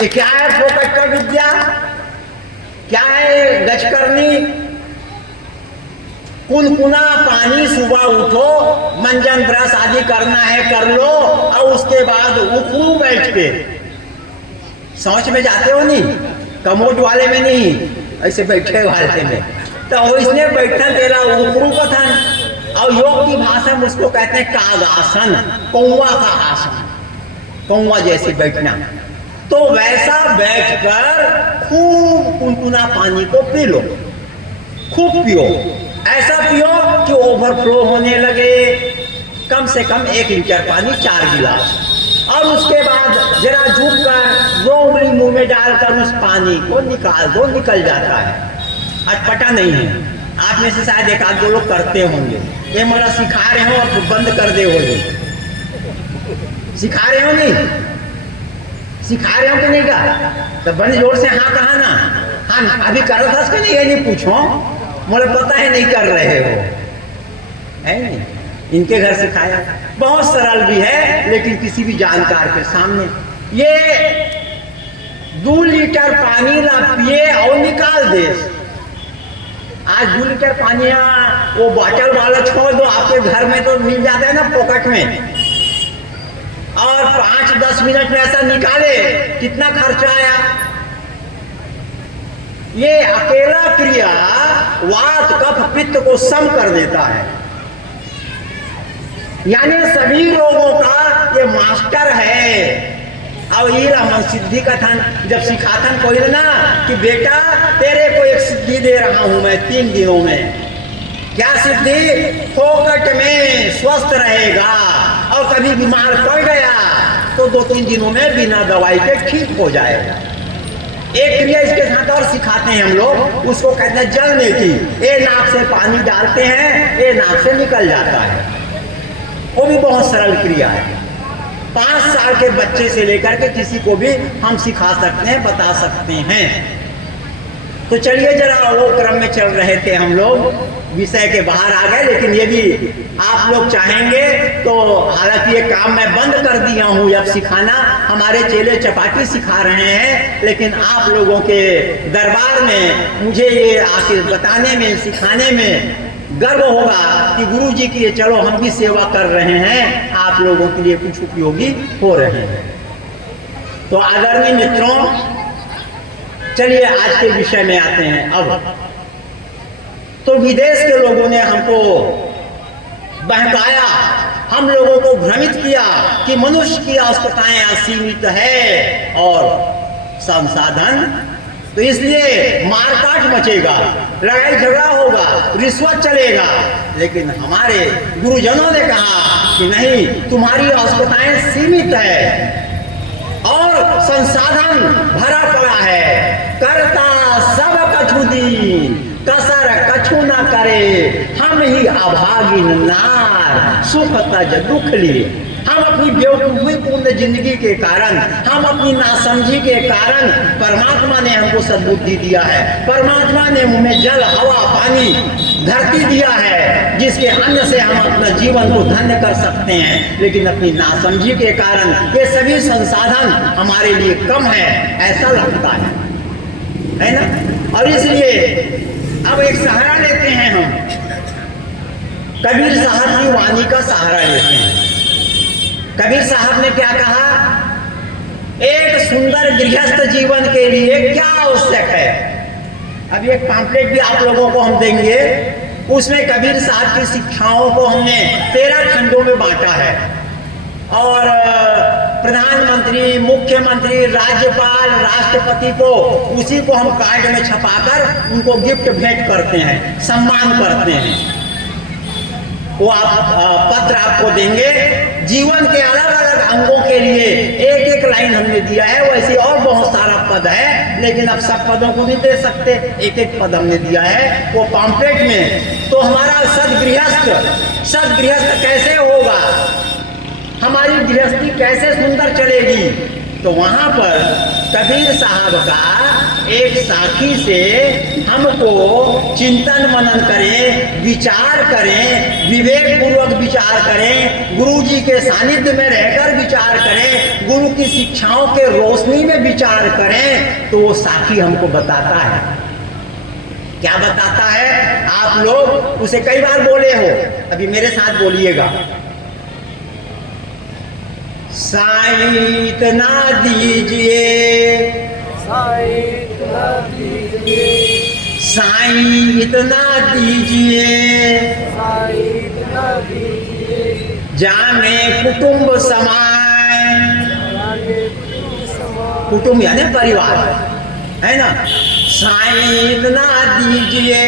ये क्या है फोकट का विद्या? क्या है गज करनी? कुनकुना पानी, सुबह उठो, मंजन ब्रश आदि करना है कर लो, और उसके बाद उखरू बैठ के, शौच में जाते हो नहीं, कमोड वाले में नहीं, ऐसे बैठे वाले में, तो इसने बैठना तेरा उखरू कथन। और योग की भाषा में उसको कहते हैं कागासन, कौवा का आसन, कौवा जैसे बैठना। तो वैसा बैठकर खूब कुनकुना पानी को पी लो, खूब पियो, ऐसा पियो कि ओवरफ्लो होने लगे। कम से कम 1 लीटर पानी 4 गिलास, और उसके बाद जरा झुककर 2 उंगली मुंह में डालकर उस पानी को निकाल दो, निकल जाता है। अटपटा नहीं है। आप में से शायद 1-2 लोग करते होंगे। ये मेरा सिखा रहे हो, अब बंद कर दे। हो सिखा रहे हो नहीं? सिखा रहे हो कि नहीं का? तो बंद जोर से हाँ कहा ना। हाँ अभी कर रहा था कि नहीं, ये नहीं पूछो, मुझे पता है नहीं कर रहे हो, है नहीं? इनके घर सिखाया, बहुत सरल भी है, लेकिन किसी भी जानकार के सामने। ये 2 लीटर पानी ला पिए और निकाल दे, आज भूल कर पानिया वो बॉटल वाला छोड़ दो, आपके घर में तो मिल जाता है ना पॉकेट में, और 5-10 मिनट में ऐसा निकाले, कितना खर्चा आया। ये अकेला क्रिया वात कफ पित्त को सम कर देता है, यानी सभी रोगों का ये मास्टर है। अब ये रमन सिद्धि कथन जब सिखाथन कोई ना कि बेटा तेरे को एक सिद्धि दे रहा हूं मैं 3 दिनों में, क्या सिद्धि? फोकट में स्वस्थ रहेगा, और कभी बीमार पड़ गया तो 2-3 दिनों में बिना दवाई के ठीक हो जाएगा। एक क्रिया इसके साथ और सिखाते हैं हम लोग, उसको कहते हैं जलने की। ये नाक से पानी डालते हैं, ये नाक से निकल जाता है, वो भी बहुत सरल क्रिया है। 5 साल के बच्चे से लेकर के किसी को भी हम सिखा सकते हैं, बता सकते हैं। तो चलिए जरा वो क्रम में चल रहे थे हम लोग, विषय के बाहर आ गए, लेकिन ये भी आप लोग चाहेंगे तो, हालांकि ये काम मैं बंद कर दिया हूँ अब सिखाना, हमारे चेले चपाटी सिखा रहे हैं, लेकिन आप लोगों के दरबार में मुझे ये आखिर बताने में, सिखाने में गर्व होगा कि गुरु जी की चलो हम भी सेवा कर रहे हैं, आप लोगों के लिए कुछ उपयोगी हो रहे हैं। तो आदरणीय मित्रों, चलिए आज के विषय में आते हैं। अब तो विदेश के लोगों ने हमको बहकाया, हम लोगों को भ्रमित किया कि मनुष्य की आवश्यकताएं असीमित है और संसाधन, तो इसलिए मारकाट मचेगा, लड़ाई झगड़ा होगा, रिश्वत चलेगा। लेकिन हमारे गुरुजनों ने कहा कि नहीं, तुम्हारी आवश्यकताएं सीमित है और संसाधन भरा पड़ा है, करता सब कछु दीन, कसर कछु न करे, हम ही अभागिन नार, सुख तज दुख लिए। हम अपनी बेवकूफीपूर्ण जिंदगी के कारण, हम अपनी नासमझी के कारण, परमात्मा ने हमको सद्बुद्धि दिया है, परमात्मा ने मुँह में जल हवा पानी धरती दिया है, जिसके अन्न से हम अपना जीवन को धन्य कर सकते हैं, लेकिन अपनी नासमझी के कारण ये सभी संसाधन हमारे लिए कम है, ऐसा लगता है ना। और इसलिए अब एक सहारा लेते हैं हम, कबीर साहब की वाणी का सहारा लेते हैं। कबीर साहब ने क्या कहा? एक सुंदर गृहस्थ जीवन के लिए क्या आवश्यक है। अभी एक पैम्फलेट भी आप लोगों को हम देंगे, उसमें कबीर साहब की शिक्षाओं को हमने 13 खंडों में बांटा है, और प्रधानमंत्री, मुख्यमंत्री, राज्यपाल, राष्ट्रपति को उसी को हम कार्ड में छपाकर उनको गिफ्ट भेंट करते हैं, सम्मान करते हैं। वो आप पत्र आपको देंगे। जीवन के अलग अलग अंगों के लिए एक एक लाइन हमने दिया है, वैसे और बहुत सारा पद है, लेकिन अब सब पदों को नहीं दे सकते, एक एक पद हमने दिया है वो पॉम्पलेट में। तो हमारा सदगृहस्थ कैसे होगा, हमारी गृहस्थी कैसे सुंदर चलेगी, तो वहां पर कबीर साहब का एक साखी से हमको चिंतन मनन करें, विचार करें, विवेक पूर्वक विचार करें, गुरु जी के सानिध्य में रहकर विचार करें, गुरु की शिक्षाओं के रोशनी में विचार करें, तो वो साखी हमको बताता है। क्या बताता है? आप लोग उसे कई बार बोले हो, अभी मेरे साथ बोलिएगा। साईं इतना दीजिए, साईं इतना दीजिए, साईं इतना दीजिए, साईं इतना दीजिए, जाने कुटुंब समाए। जाने कुटुंब समाए, कुटुंब यानी परिवार, है ना। साईं इतना दीजिए,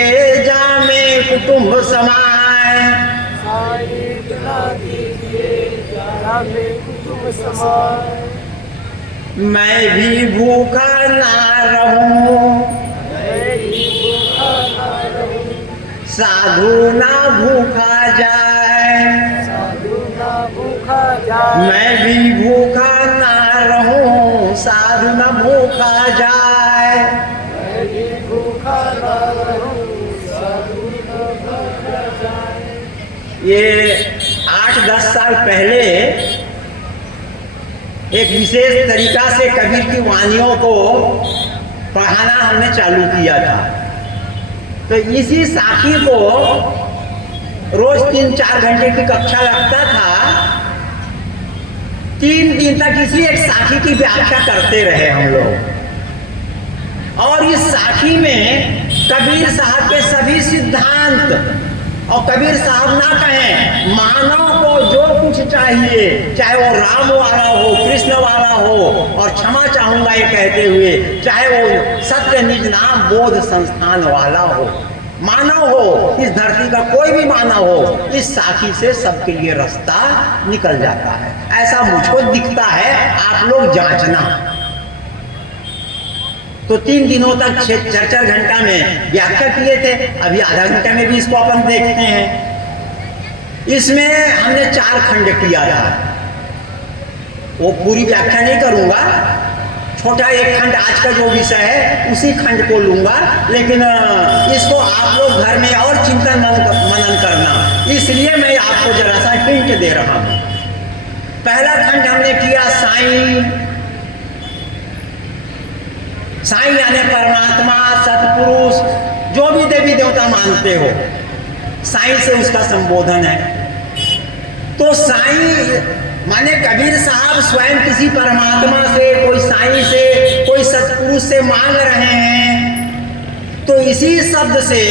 जाने कुटुंब समाए, साईं इतना दीजिए, जाने कुटुंब समाए। मैं भी भूखा ना रहूं, मैं भी भूखा ना रहूं, साधु ना भूखा जाए। साधु ना भूखा जाए। मैं भी भूखा ना रहूं, साधु ना भूखा जाए। मैं भी भूखा ना रहूं, साधु ना भूखा जाए। ये 8-10 साल पहले एक विशेष तरीका से कबीर की वाणियों को पढ़ाना हमने चालू किया था। तो इसी साखी को रोज 3-4 घंटे की कक्षा लगता था। 3 दिन तक इसी एक साखी की व्याख्या करते रहे हम लोग। और इस साखी में कबीर साहब के सभी सिद्धांत, और कबीर साहब ना कहें, मानव को जो कुछ चाहिए, चाहे वो राम वाला हो, कृष्ण वाला हो, और क्षमा चाहूंगा ये कहते हुए, चाहे वो सत्य निज नाम बोध संस्थान वाला हो, मानव हो, इस धरती का कोई भी मानव हो, इस साखी से सबके लिए रास्ता निकल जाता है। ऐसा मुझको दिखता है, आप लोग जांचना। तो 3 दिनों तक 4-4 घंटा में व्याख्या किए थे, अभी आधा घंटा में भी इसको अपन देखते हैं। इसमें हमने 4 खंड किया था, वो पूरी व्याख्या नहीं करूंगा, छोटा एक खंड आज का जो विषय है उसी खंड को लूंगा, लेकिन इसको आप लोग घर में और चिंतन मनन करना, इसलिए मैं आपको जरा सा हिंट दे रहा हूं। पहला खंड हमने किया साईं यानी परमात्मा, सतपुरुष, जो भी देवी देवता मानते हो, साईं से उसका संबोधन है। तो साईं माने कबीर साहब स्वयं किसी परमात्मा से, कोई साईं से, कोई सतपुरुष से मांग रहे हैं। तो इसी शब्द से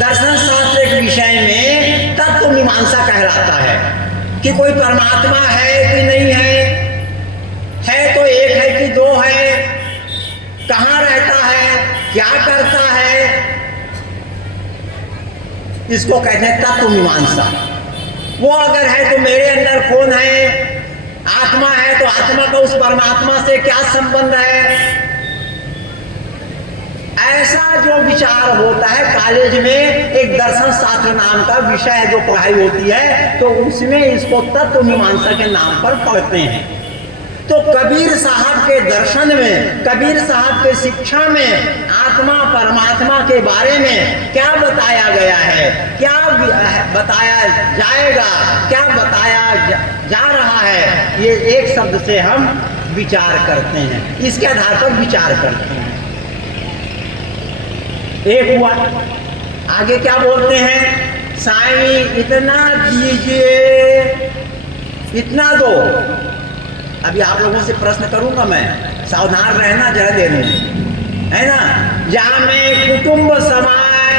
दर्शन शास्त्र के विषय में तत्व मीमांसा कहलाता है कि कोई परमात्मा है कि नहीं है तो एक है कि दो है, कहाँ रहता है, क्या करता है, इसको कहते हैं तत्व मीमांसा। वो अगर है तो मेरे अंदर कौन है, आत्मा है तो आत्मा का उस परमात्मा से क्या संबंध है, ऐसा जो विचार होता है। कॉलेज में एक दर्शन शास्त्र नाम का विषय जो पढ़ाई होती है, तो उसमें इसको तत्व मीमांसा के नाम पर पढ़ते हैं। तो कबीर साहब के दर्शन में, कबीर साहब के शिक्षा में आत्मा परमात्मा के बारे में क्या बताया गया है, क्या बताया जाएगा, क्या बताया जा रहा है, ये एक शब्द से हम विचार करते हैं, इसके आधार पर विचार करते हैं। एक हुआ, आगे क्या बोलते हैं, साईं इतना दीजिए, इतना दो। अभी आप लोगों से प्रश्न करूंगा मैं, सावधान रहना जरा देर में, है ना। जहां में कुटुंब समाए,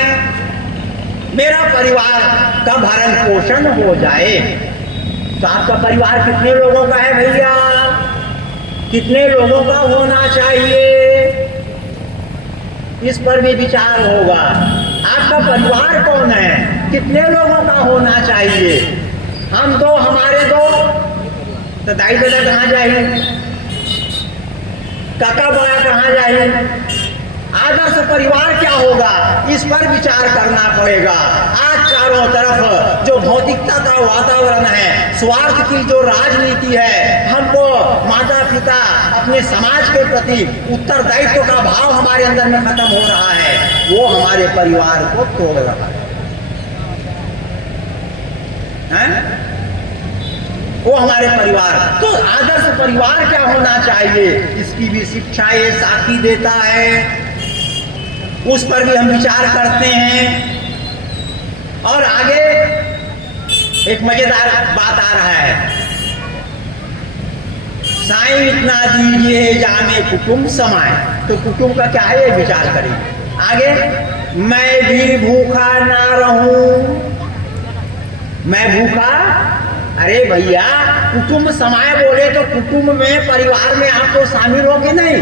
मेरा परिवार का भरण पोषण हो जाए। तो आपका परिवार कितने लोगों का है भैया, कितने लोगों का होना चाहिए, इस पर भी विचार होगा। आपका परिवार कौन है, कितने लोगों का होना चाहिए। हम दो, हमारे दो, तो दाई दादा कहाँ जाए, काका बड़ा कहाँ जाए, आदर्श परिवार क्या होगा, इस पर विचार करना पड़ेगा। आज चारों तरफ जो भौतिकता का वातावरण है, स्वार्थ की जो राजनीति है, हमको माता पिता अपने समाज के प्रति उत्तरदायित्व का भाव हमारे अंदर में खत्म हो रहा है, वो हमारे परिवार को तोड़ रहा है? वो हमारे परिवार। तो आदर्श परिवार क्या होना चाहिए, इसकी भी शिक्षा ये साखी देता है, उस पर भी हम विचार करते हैं। और आगे एक मजेदार बात आ रहा है, साईं इतना दीजिए जाने कुटुंब समाए। तो कुटुंब का क्या है, ये विचार करेंगे आगे। मैं भी भूखा ना रहूं, मैं भूखा, अरे भैया कुटुंब समाए बोले तो कुटुंब में, परिवार में आप तो शामिल हो कि नहीं।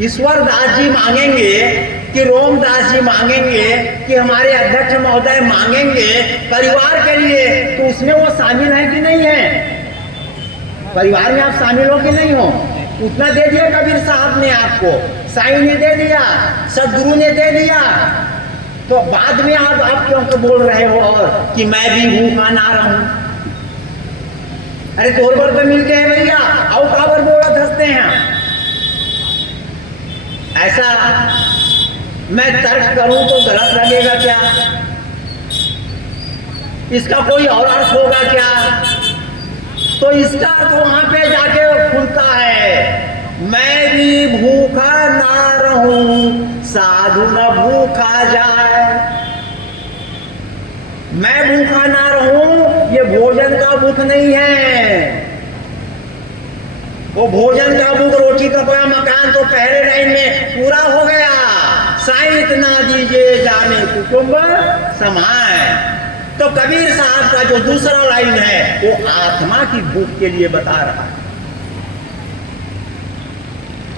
ईश्वर दास जी मांगेंगे कि रोमदास जी मांगेंगे कि हमारे अध्यक्ष महोदय मांगेंगे परिवार के लिए, तो उसमें वो शामिल है कि नहीं है, परिवार में आप शामिल हो कि नहीं हो। उतना दे दिया कबीर साहब ने आपको, साईं ने दे दिया, सदगुरु ने दे दिया, तो बाद में आप क्यों तो बोल रहे हो और कि मैं भी भूखा ना रहूं। अरे तोरबर पे मिल गए भैया, आओ काबर बोला धसते हैं। ऐसा मैं तर्क करूं तो गलत लगेगा क्या, इसका कोई और अर्थ होगा क्या। तो इसका तो वहां पे जाके खुलता है, मैं भी भूखा ना रहूं, साधु न भूखा जाए। मैं भूखा ना रहूं, ये भोजन का भूख नहीं है। वो भोजन का भूख, रोटी कपड़ा मकान तो पहले लाइन में पूरा हो गया। साईं इतना दीजिए जाने कुटुंब समाए। तो कबीर साहब का जो दूसरा लाइन है वो आत्मा की भूख के लिए बता रहा है,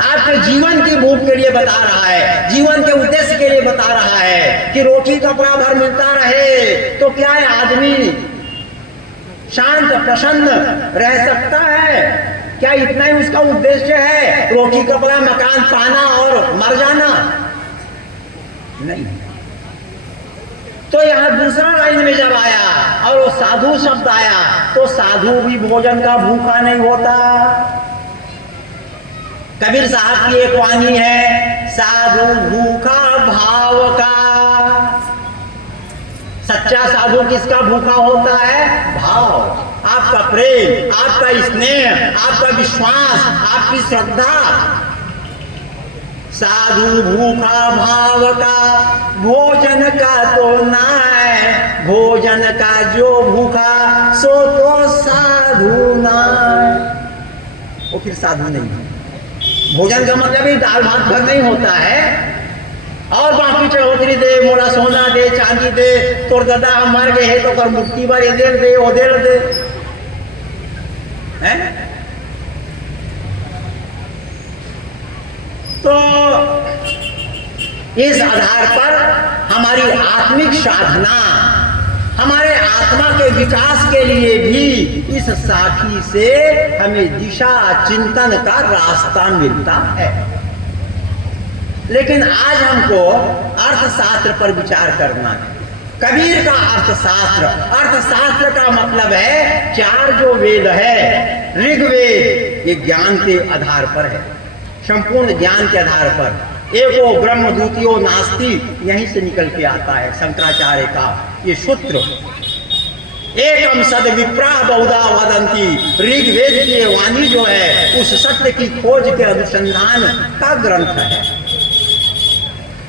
आपके जीवन की भूख के लिए बता रहा है, जीवन के उद्देश्य के लिए बता रहा है कि रोटी कपड़ा भर मिलता रहे तो क्या है, आदमी शांत प्रसन्न रह सकता है? क्या इतना ही उसका उद्देश्य है, रोटी कपड़ा मकान पाना और मर जाना? नहीं। तो यहां दूसरा लाइन में जब आया और वो साधु शब्द आया तो साधु भी भोजन का भूखा नहीं होता। कबीर साहब की एक वाणी है, साधु भूखा भाव का। सच्चा साधु किसका भूखा होता है? भाव, आपका प्रेम, आपका स्नेह, आपका विश्वास, आपकी श्रद्धा। साधु भूखा भाव का, भोजन का तो ना है, भोजन का जो भूखा सो तो साधु ना। वो फिर साधु नहीं है। भोजन का मतलब ही दाल भात भर नहीं होता है, और बाकी चढ़ोतरी दे, मोला सोना दे, चांदी दे, तोर दादा हम मर गए तो कर मुक्ति बार इधर दे उधर दे, हैं? तो इस आधार पर हमारी आत्मिक साधना, हमारे आत्मा के विकास के लिए भी इस साखी से हमें दिशा चिंतन का रास्ता मिलता है। लेकिन आज हमको अर्थशास्त्र पर विचार करना है। कबीर का अर्थशास्त्र, अर्थशास्त्र का मतलब है चार जो वेद है, ऋग्वेद, ये ज्ञान के आधार पर है, संपूर्ण ज्ञान के आधार पर। एको ब्रह्म द्वितीयो नास्ति, यहीं से निकल के आता है शंकराचार्य का ये सूत्र। एकम सद विप्रा बहुधा वदंती, ऋग्वेद की वाणी जो है उस सत्य की खोज के अनुसंधान का ग्रंथ है।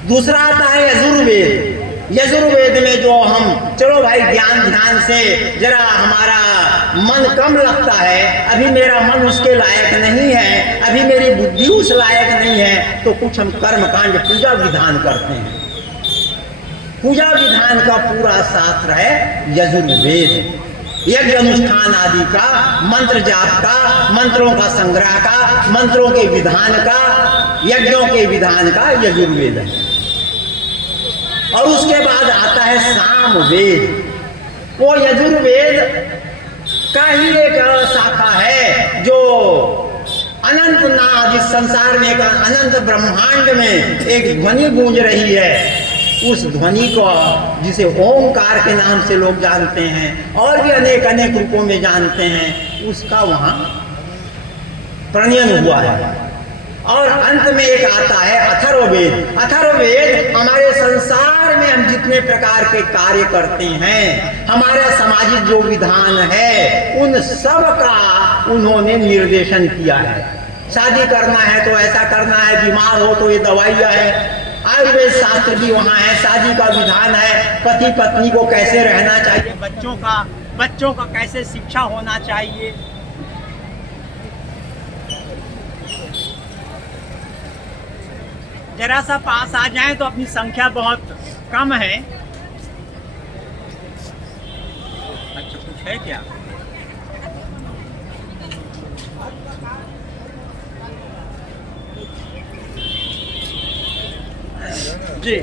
दूसरा आता है यजुर्वेद। यजुर्वेद में जो हम, चलो भाई ज्ञान ध्यान से जरा हमारा मन कम लगता है, अभी मेरा मन उसके लायक नहीं है, अभी मेरी बुद्धि उस लायक नहीं है, तो कुछ हम कर्म कांड पूजा विधान करते हैं। पूजा विधान का पूरा शास्त्र है यजुर्वेद। यज्ञ अनुष्ठान आदि का, मंत्र जाप का, मंत्रों का संग्रह का, मंत्रों के विधान का, यज्ञों के विधान का यजुर्वेद है। और उसके बाद आता है सामवेद। वो यजुर्वेद का ही एक शाखा है जो अनंत नाद, इस संसार में एक अनंत ब्रह्मांड में एक ध्वनि गूंज रही है। उस ध्वनि को, जिसे ओंकार के नाम से लोग जानते हैं और भी अनेक अनेक रूपों में जानते हैं, उसका वहां प्रणयन हुआ है। और अंत में एक आता है अथर्ववेद। अथर्ववेद हमारे संसार में हम जितने प्रकार के कार्य करते हैं, हमारा सामाजिक जो विधान है, उन सब का उन्होंने निर्देशन किया है। शादी करना है तो ऐसा करना है, बीमार हो तो ये दवाइयाँ है। आयुर्वेद शास्त्र भी वहाँ है, शादी का विधान है, पति पत्नी को कैसे रहना चाहिए, बच्चों का कैसे शिक्षा होना चाहिए। जरा सा पास आ जाएं तो अपनी संख्या बहुत कम है। अच्छा कुछ है क्या? जी,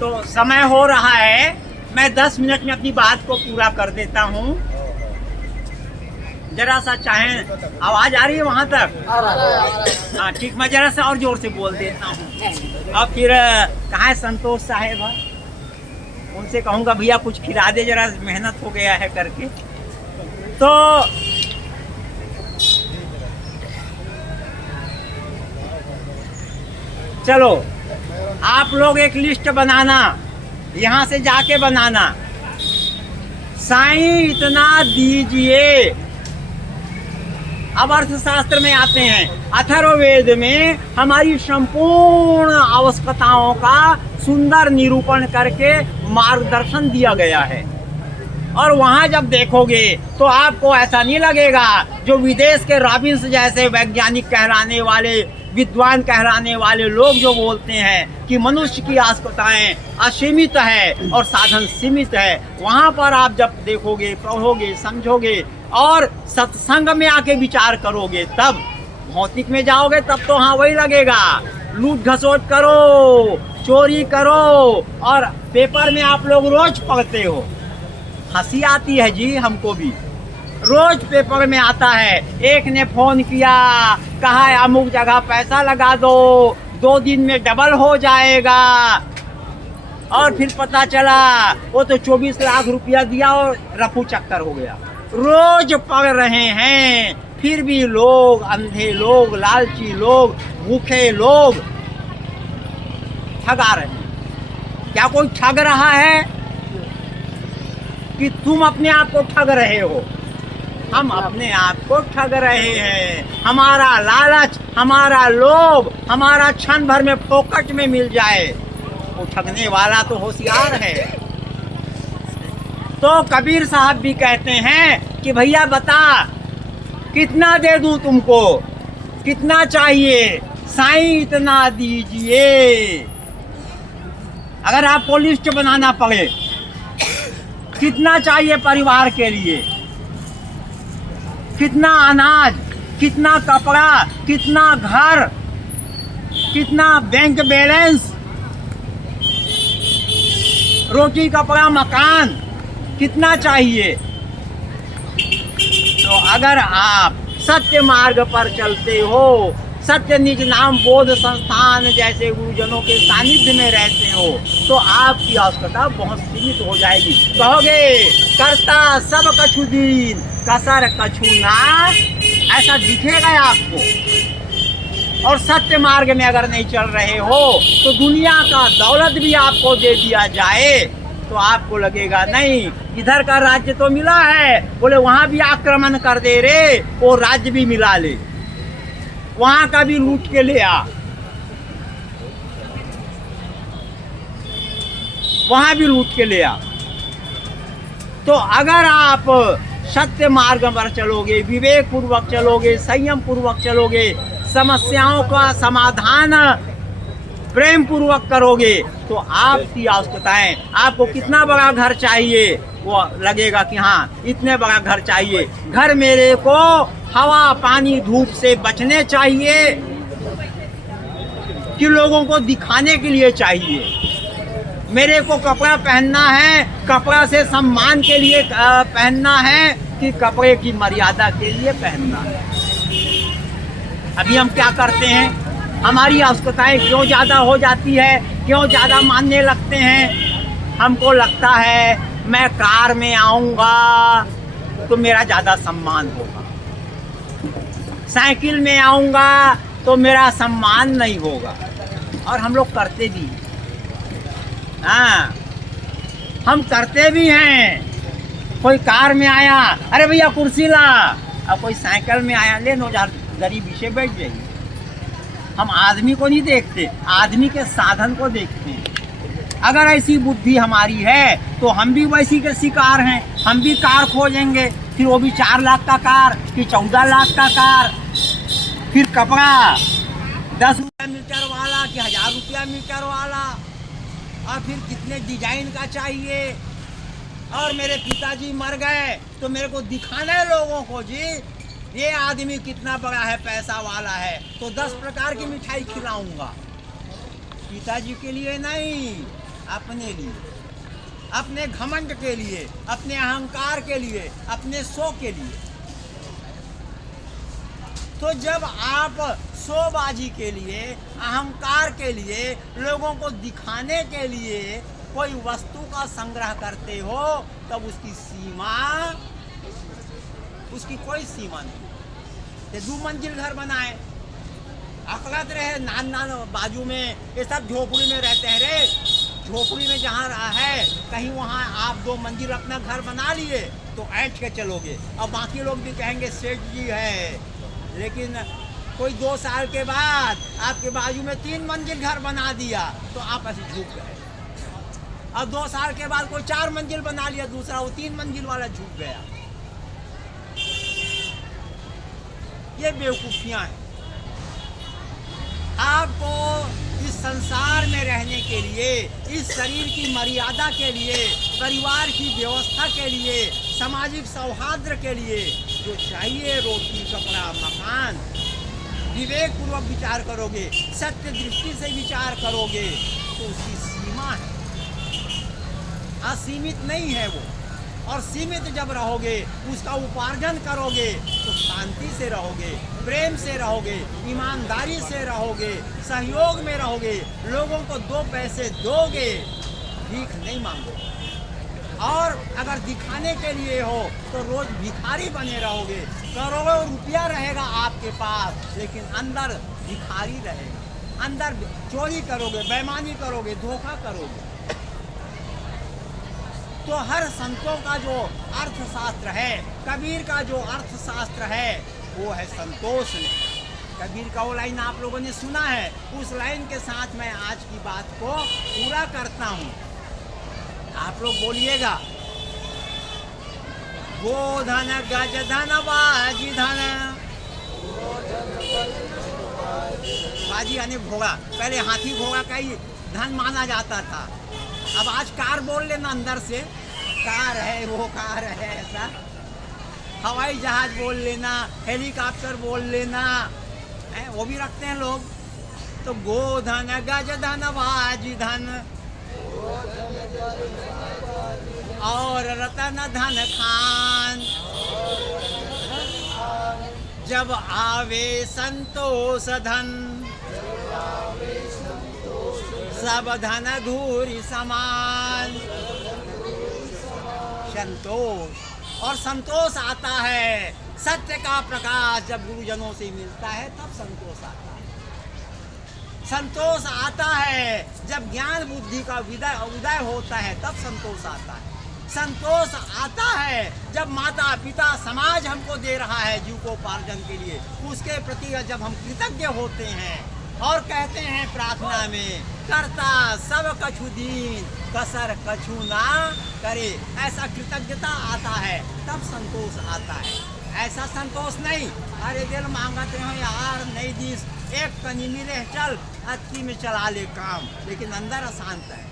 तो समय हो रहा है, मैं 10 मिनट में अपनी बात को पूरा कर देता हूँ। जरा सा चाहें, आवाज आ रही है वहां तक? हाँ ठीक, मैं जरा सा और जोर से बोल देता हूँ। अब फिर कहाँ है संतोष साहेब? उनसे कहूँगा भैया कुछ खिला दे, जरा मेहनत हो गया है करके। तो चलो आप लोग एक लिस्ट बनाना, यहाँ से जाके बनाना। साईं इतना दीजिए, अब अर्थशास्त्र में आते हैं। अथर्ववेद में हमारी संपूर्ण आवश्यकताओं का सुंदर निरूपण करके मार्गदर्शन दिया गया है। और वहाँ जब देखोगे तो आपको ऐसा नहीं लगेगा जो विदेश के रॉबिन्स जैसे वैज्ञानिक कहलाने वाले, विद्वान कहलाने वाले लोग जो बोलते हैं कि मनुष्य की आवश्यकताएं असीमित है और साधन सीमित है। वहाँ पर आप जब देखोगे, पढ़ोगे, समझोगे और सत्संग में आके विचार करोगे, तब भौतिक में जाओगे तब तो हाँ वही लगेगा। लूट घसोट करो, चोरी करो, और पेपर में आप लोग रोज पढ़ते हो। हंसी आती है जी हमको भी, रोज पेपर में आता है। एक ने फोन किया, कहा अमुक जगह पैसा लगा दो, 2 दिन में डबल हो जाएगा, और फिर पता चला वो तो 24 लाख रुपया दिया और रफू चक्कर हो गया। रोज पढ़ रहे हैं, फिर भी लोग, अंधे लोग, लालची लोग, भूखे लोग ठगा रहे हैं। क्या कोई ठग रहा है कि तुम अपने आप को ठग रहे हो? हम अपने आप को ठग रहे हैं। हमारा लालच, हमारा लोभ, हमारा क्षण भर में फोकट में मिल जाए, वो ठगने वाला तो होशियार है। तो कबीर साहब भी कहते हैं कि भैया बता कितना दे दूं तुमको, कितना चाहिए? साईं इतना दीजिए। अगर आपको लिस्ट बनाना पड़े कितना चाहिए परिवार के लिए, कितना अनाज, कितना कपड़ा, कितना घर, कितना बैंक बैलेंस, रोटी कपड़ा मकान, कितना चाहिए? तो अगर आप सत्य मार्ग पर चलते हो, सत्य निज नाम बोध संस्थान जैसे गुरुजनों के सानिध्य में रहते हो, तो आपकी आवश्यकता बहुत सीमित हो जाएगी। कहोगे करता सब कछु दीन, कसर कछु ना, ऐसा दिखेगा आपको। और सत्य मार्ग में अगर नहीं चल रहे हो तो दुनिया का दौलत भी आपको दे दिया जाए तो आपको लगेगा नहीं, इधर का राज्य तो मिला है, बोले वहां भी आक्रमण कर दे रे, वो राज्य भी मिला ले, वहां का भी लूट के ले आ, वहां भी लूट के ले आ। तो अगर आप सत्य मार्ग पर चलोगे, विवेक पूर्वक चलोगे, संयम पूर्वक चलोगे, समस्याओं का समाधान प्रेम पूर्वक करोगे, तो आपकी आवश्यकताएं, आपको कितना बड़ा घर चाहिए, वो लगेगा कि हाँ इतने बड़ा घर चाहिए। घर मेरे को हवा पानी धूप से बचने चाहिए कि लोगों को दिखाने के लिए चाहिए। मेरे को कपड़ा पहनना है, कपड़ा से सम्मान के लिए पहनना है कि कपड़े की मर्यादा के लिए पहनना है? अभी हम क्या करते हैं, हमारी आवश्यकताएं क्यों ज़्यादा हो जाती है, क्यों ज़्यादा मानने लगते हैं? हमको लगता है मैं कार में आऊँगा तो मेरा ज़्यादा सम्मान होगा, साइकिल में आऊँगा तो मेरा सम्मान नहीं होगा। और हम लोग करते भी, हाँ हम करते भी हैं। कोई कार में आया, अरे भैया कुर्सी ला, अब कोई साइकिल में आया, ले 9,000 गरीबी से बैठ जाइए। हम आदमी को नहीं देखते, आदमी के साधन को देखते हैं। अगर ऐसी बुद्धि हमारी है तो हम भी वैसी के शिकार हैं, हम भी कार खोजेंगे, फिर वो भी 4 लाख का कार, फिर 14 लाख का कार, फिर कपड़ा 10 रुपया मीटर वाला कि 1000 रुपया मीटर वाला, और फिर कितने डिजाइन का चाहिए। और मेरे पिताजी मर गए तो मेरे को दिखाना है लोगों को, जी ये आदमी कितना बड़ा है, पैसा वाला है, तो 10 प्रकार की मिठाई खिलाऊंगा। पिताजी के लिए नहीं, अपने लिए, अपने घमंड के लिए, अपने अहंकार के लिए, अपने शो के लिए। तो जब आप शोबाजी के लिए, अहंकार के लिए, लोगों को दिखाने के लिए कोई वस्तु का संग्रह करते हो, तब उसकी सीमा, उसकी कोई सीमा नहीं। ये 2 मंजिल घर बनाए, अकलत रहे, नान बाजू में, ये सब झोपड़ी में रहते हैं रे। झोपड़ी में जहाँ रहा है कहीं, वहाँ आप 2 मंजिल अपना घर बना लिए तो ऐंठ के चलोगे, और बाकी लोग भी कहेंगे सेठ जी है, लेकिन कोई 2 साल के बाद आपके बाजू में 3 मंजिल घर बना दिया तो आप ऐसे झुक गए। अब 2 साल के बाद कोई 4 मंजिल बना लिया दूसरा, वो 3 मंजिल वाला झुक गया। ये बेवकूफियां हैं। आपको इस संसार में रहने के लिए, इस शरीर की मर्यादा के लिए, परिवार की व्यवस्था के लिए, सामाजिक सौहार्द के लिए जो चाहिए, रोटी कपड़ा मकान, विवेक पूर्वक विचार करोगे, सत्य दृष्टि से विचार करोगे तो उसकी सीमा है, असीमित नहीं है वो। और सीमित जब रहोगे, उसका उपार्जन करोगे तो शांति से रहोगे, प्रेम से रहोगे, ईमानदारी से रहोगे, सहयोग में रहोगे, लोगों को 2 पैसे दोगे, भीख नहीं मांगोगे। और अगर दिखाने के लिए हो तो रोज भिखारी बने रहोगे, करोड़ों रुपया रहेगा आपके पास लेकिन अंदर भिखारी रहेगा, अंदर चोरी करोगे, बेईमानी करोगे, धोखा करोगे। तो हर संतों का जो अर्थशास्त्र है, कबीर का जो अर्थशास्त्र है वो है संतोष में। कबीर का वो लाइन आप लोगों ने सुना है, उस लाइन के साथ मैं आज की बात को पूरा करता हूँ। आप लोग बोलिएगा, गोधन गज धन बाजी धन, बाजी यानी घोड़ा, पहले हाथी घोड़ा का ही धन माना जाता था। अब आज कार बोल लेना अंदर से, कार है, वो कार है, ऐसा हवाई जहाज बोल लेना, हेलीकॉप्टर बोल लेना है, वो भी रखते हैं लोग। तो गोधन गज धन बाजी धन और रतन धन खान, जब आवे संतोष धन सब धन धूरी समान। संतोष, और संतोष आता है, सत्य का प्रकाश जब गुरुजनों से मिलता है तब संतोष आता है। संतोष आता है जब ज्ञान बुद्धि का उदय होता है तब संतोष आता है। संतोष आता है जब माता पिता समाज हमको दे रहा है जीविकोपार्जन के लिए, उसके प्रति जब हम कृतज्ञ होते हैं और कहते हैं प्रार्थना में, करता सब कछु दीन कसर कछु ना करे, ऐसा कृतज्ञता आता है तब संतोष आता है। ऐसा संतोष नहीं, अरे दिल मांगते हो यार नहीं दीस, एक कनी मिले चल अति में चला ले काम, लेकिन अंदर अशांत है।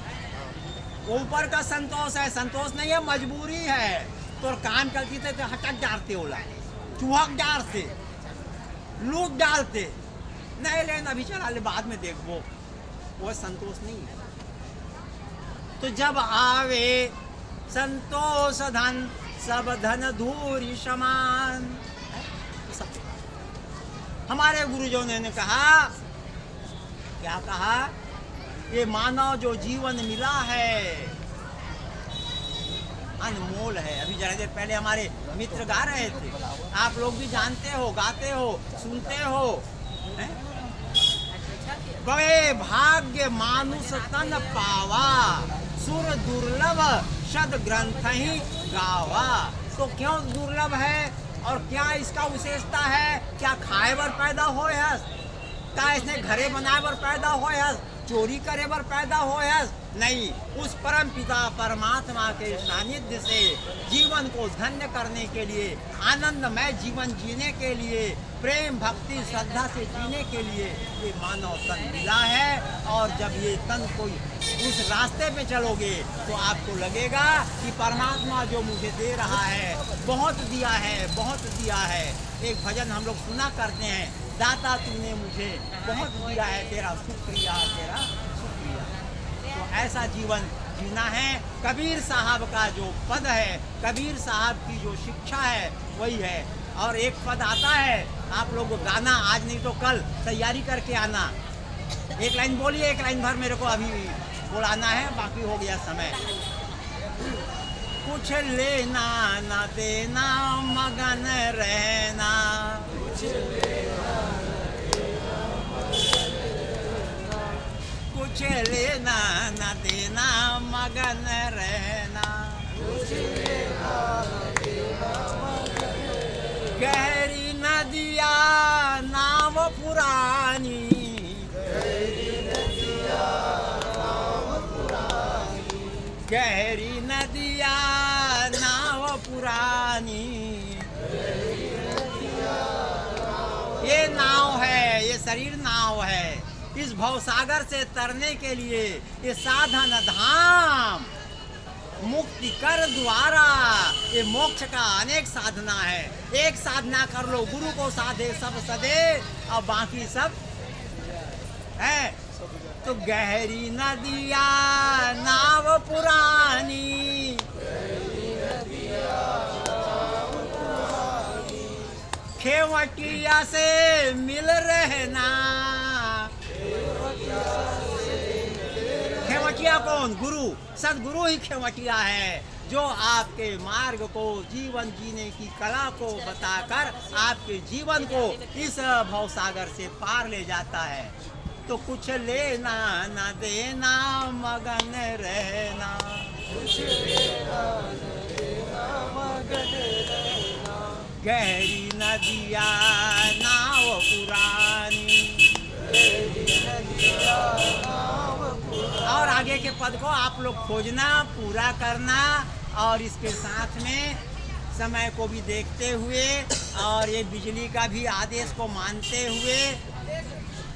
ऊपर का संतोष है, संतोष नहीं है, मजबूरी है। तो काम करती थे तो हटक डालते होला, चूहक डालते, लूट डालते, नहीं लेना अभी चला ले बाद में देखो, वो संतोष नहीं है। तो जब आवे संतोष धन सब धन धूरी समान। हमारे गुरुजों ने कहा, क्या कहा, ये मानव जो जीवन मिला है अनमोल है। अभी जरा देर पहले हमारे मित्र गा रहे थे, आप लोग भी जानते हो, गाते हो, सुनते हो, बड़े भाग्य मानुष तन पावा, सुर दुर्लभ शद ग्रंथ ही गावा। तो क्यों दुर्लभ है और क्या इसका विशेषता है? क्या खाए बर पैदा हो है, क्या इसने घरे बनाए बर पैदा हो है, चोरी करे बर पैदा हो है? नहीं, उस परम पिता परमात्मा के सानिध्य से जीवन को धन्य करने के लिए, आनंदमय जीवन जीने के लिए, प्रेम भक्ति श्रद्धा से जीने के लिए ये मानव तन मिला है। और जब ये तन कोई उस रास्ते पे चलोगे तो आपको लगेगा कि परमात्मा जो मुझे दे रहा है बहुत दिया है, बहुत दिया है। एक भजन हम लोग सुना करते हैं, दाता तूने मुझे बहुत दिया है, तेरा शुक्रिया, तेरा शुक्रिया। तो ऐसा जीवन जीना है। कबीर साहब का जो पद है, कबीर साहब की जो शिक्षा है वही है। और एक पद आता है, आप लोग गाना आज नहीं तो कल तैयारी करके आना। एक लाइन बोलिए, एक लाइन भर मेरे को अभी बुलाना है, बाकी हो गया समय। कुछ लेना न देना मगन रहना, कुछ लेना न देना मगन रहना, गहरी नदिया गहरी नदिया नाव पुरानी, ये नाव है, ये शरीर नाव है। इस भवसागर से तरने के लिए ये साधन धाम मुक्ति कर द्वारा, ये मोक्ष का अनेक साधना है। एक साधना कर लो, गुरु को साधे सब सदे, और बाकी सब है। तो गहरी नदिया नाव पुरानी, खेवटिया से मिल रहना। खेवटिया कौन? गुरु। सदगुरु ही खेवटिया है, जो आपके मार्ग को, जीवन जीने की कला को बताकर आपके जीवन को इस भवसागर से पार ले जाता है। तो कुछ लेना न देना, मगन रहना, गहरी नदिया नाव पुरानी। और आगे के पद को आप लोग खोजना, पूरा करना, और इसके साथ में समय को भी देखते हुए और ये बिजली का भी आदेश को मानते हुए,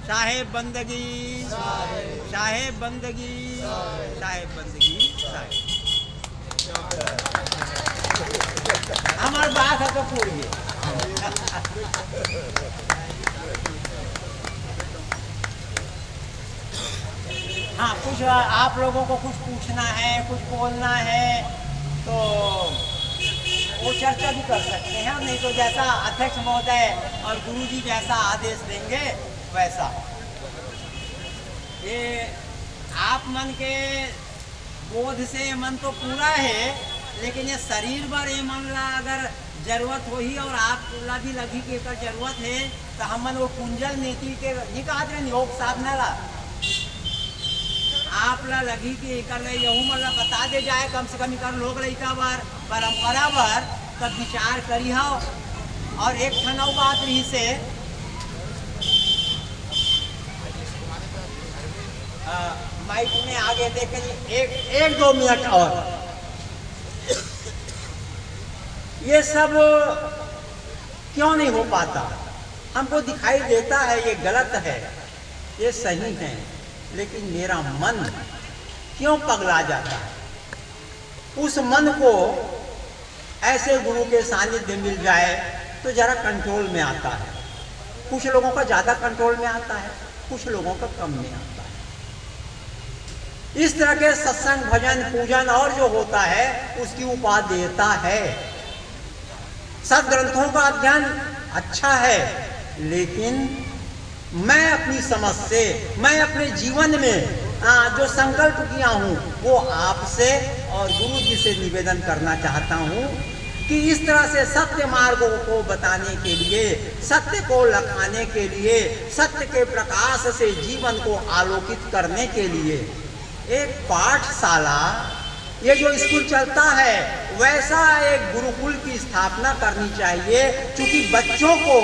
साहेब बंदगी, साहेब बंदगी, साहेब बंदगी, साहेब। हमार बात है तो पूरी। हाँ, कुछ आप लोगों को कुछ पूछना है, कुछ बोलना है, तो वो चर्चा भी कर सकते हैं, नहीं तो जैसा अध्यक्ष महोदय और गुरुजी जैसा आदेश देंगे वैसा। ये आप मन के बोध से मन तो पूरा है, लेकिन ये शरीर पर ये मन ला अगर जरूरत हो ही, और आप ला भी लगी के कर जरूरत है, तो हम मन वो कुंजल नीति के ये कहा थे योग साधना ला आप ला लगी कि कर यहू मन ला बता दे जाए, कम से कम कर लोग लड़का बार परंपरा बार तब विचार करी हो। और एक ठनऊ बात रही से माइक में आगे देख एक दो मिनट और, ये सब क्यों नहीं हो पाता? हमको दिखाई देता है ये गलत है, ये सही है, लेकिन मेरा मन क्यों पगला जाता है? उस मन को ऐसे गुरु के सानिध्य मिल जाए तो जरा कंट्रोल में आता है। कुछ लोगों का ज्यादा कंट्रोल में आता है, कुछ लोगों का कम में आता है। इस तरह के सत्संग, भजन, पूजन और जो होता है उसकी उपादेयता है। सदग्रंथों का अध्ययन अच्छा है, लेकिन मैं अपनी समझ से, मैं अपने जीवन में जो संकल्प किया हूँ वो आपसे और गुरु जी से निवेदन करना चाहता हूँ कि इस तरह से सत्य मार्गों को बताने के लिए, सत्य को लखाने के लिए, सत्य के प्रकाश से जीवन को आलोकित करने के लिए एक पाठशाला, ये जो स्कूल चलता है वैसा एक गुरुकुल की स्थापना करनी चाहिए। क्योंकि बच्चों को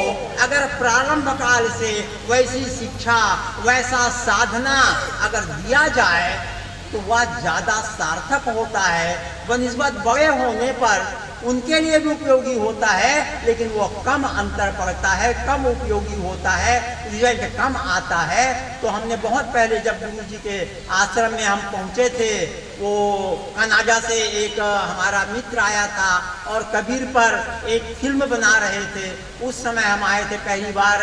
अगर प्रारंभ काल से वैसी शिक्षा, वैसा साधना अगर दिया जाए तो वह ज़्यादा सार्थक होता है, बनिस्बत बड़े होने पर उनके लिए भी उपयोगी होता है, लेकिन वो कम अंतर पड़ता है, कम उपयोगी होता है, रिजल्ट कम आता है। तो हमने बहुत पहले जब गुरु जी के आश्रम में हम पहुँचे थे, वो कनाडा से एक हमारा मित्र आया था और कबीर पर एक फिल्म बना रहे थे। उस समय हम आए थे, पहली बार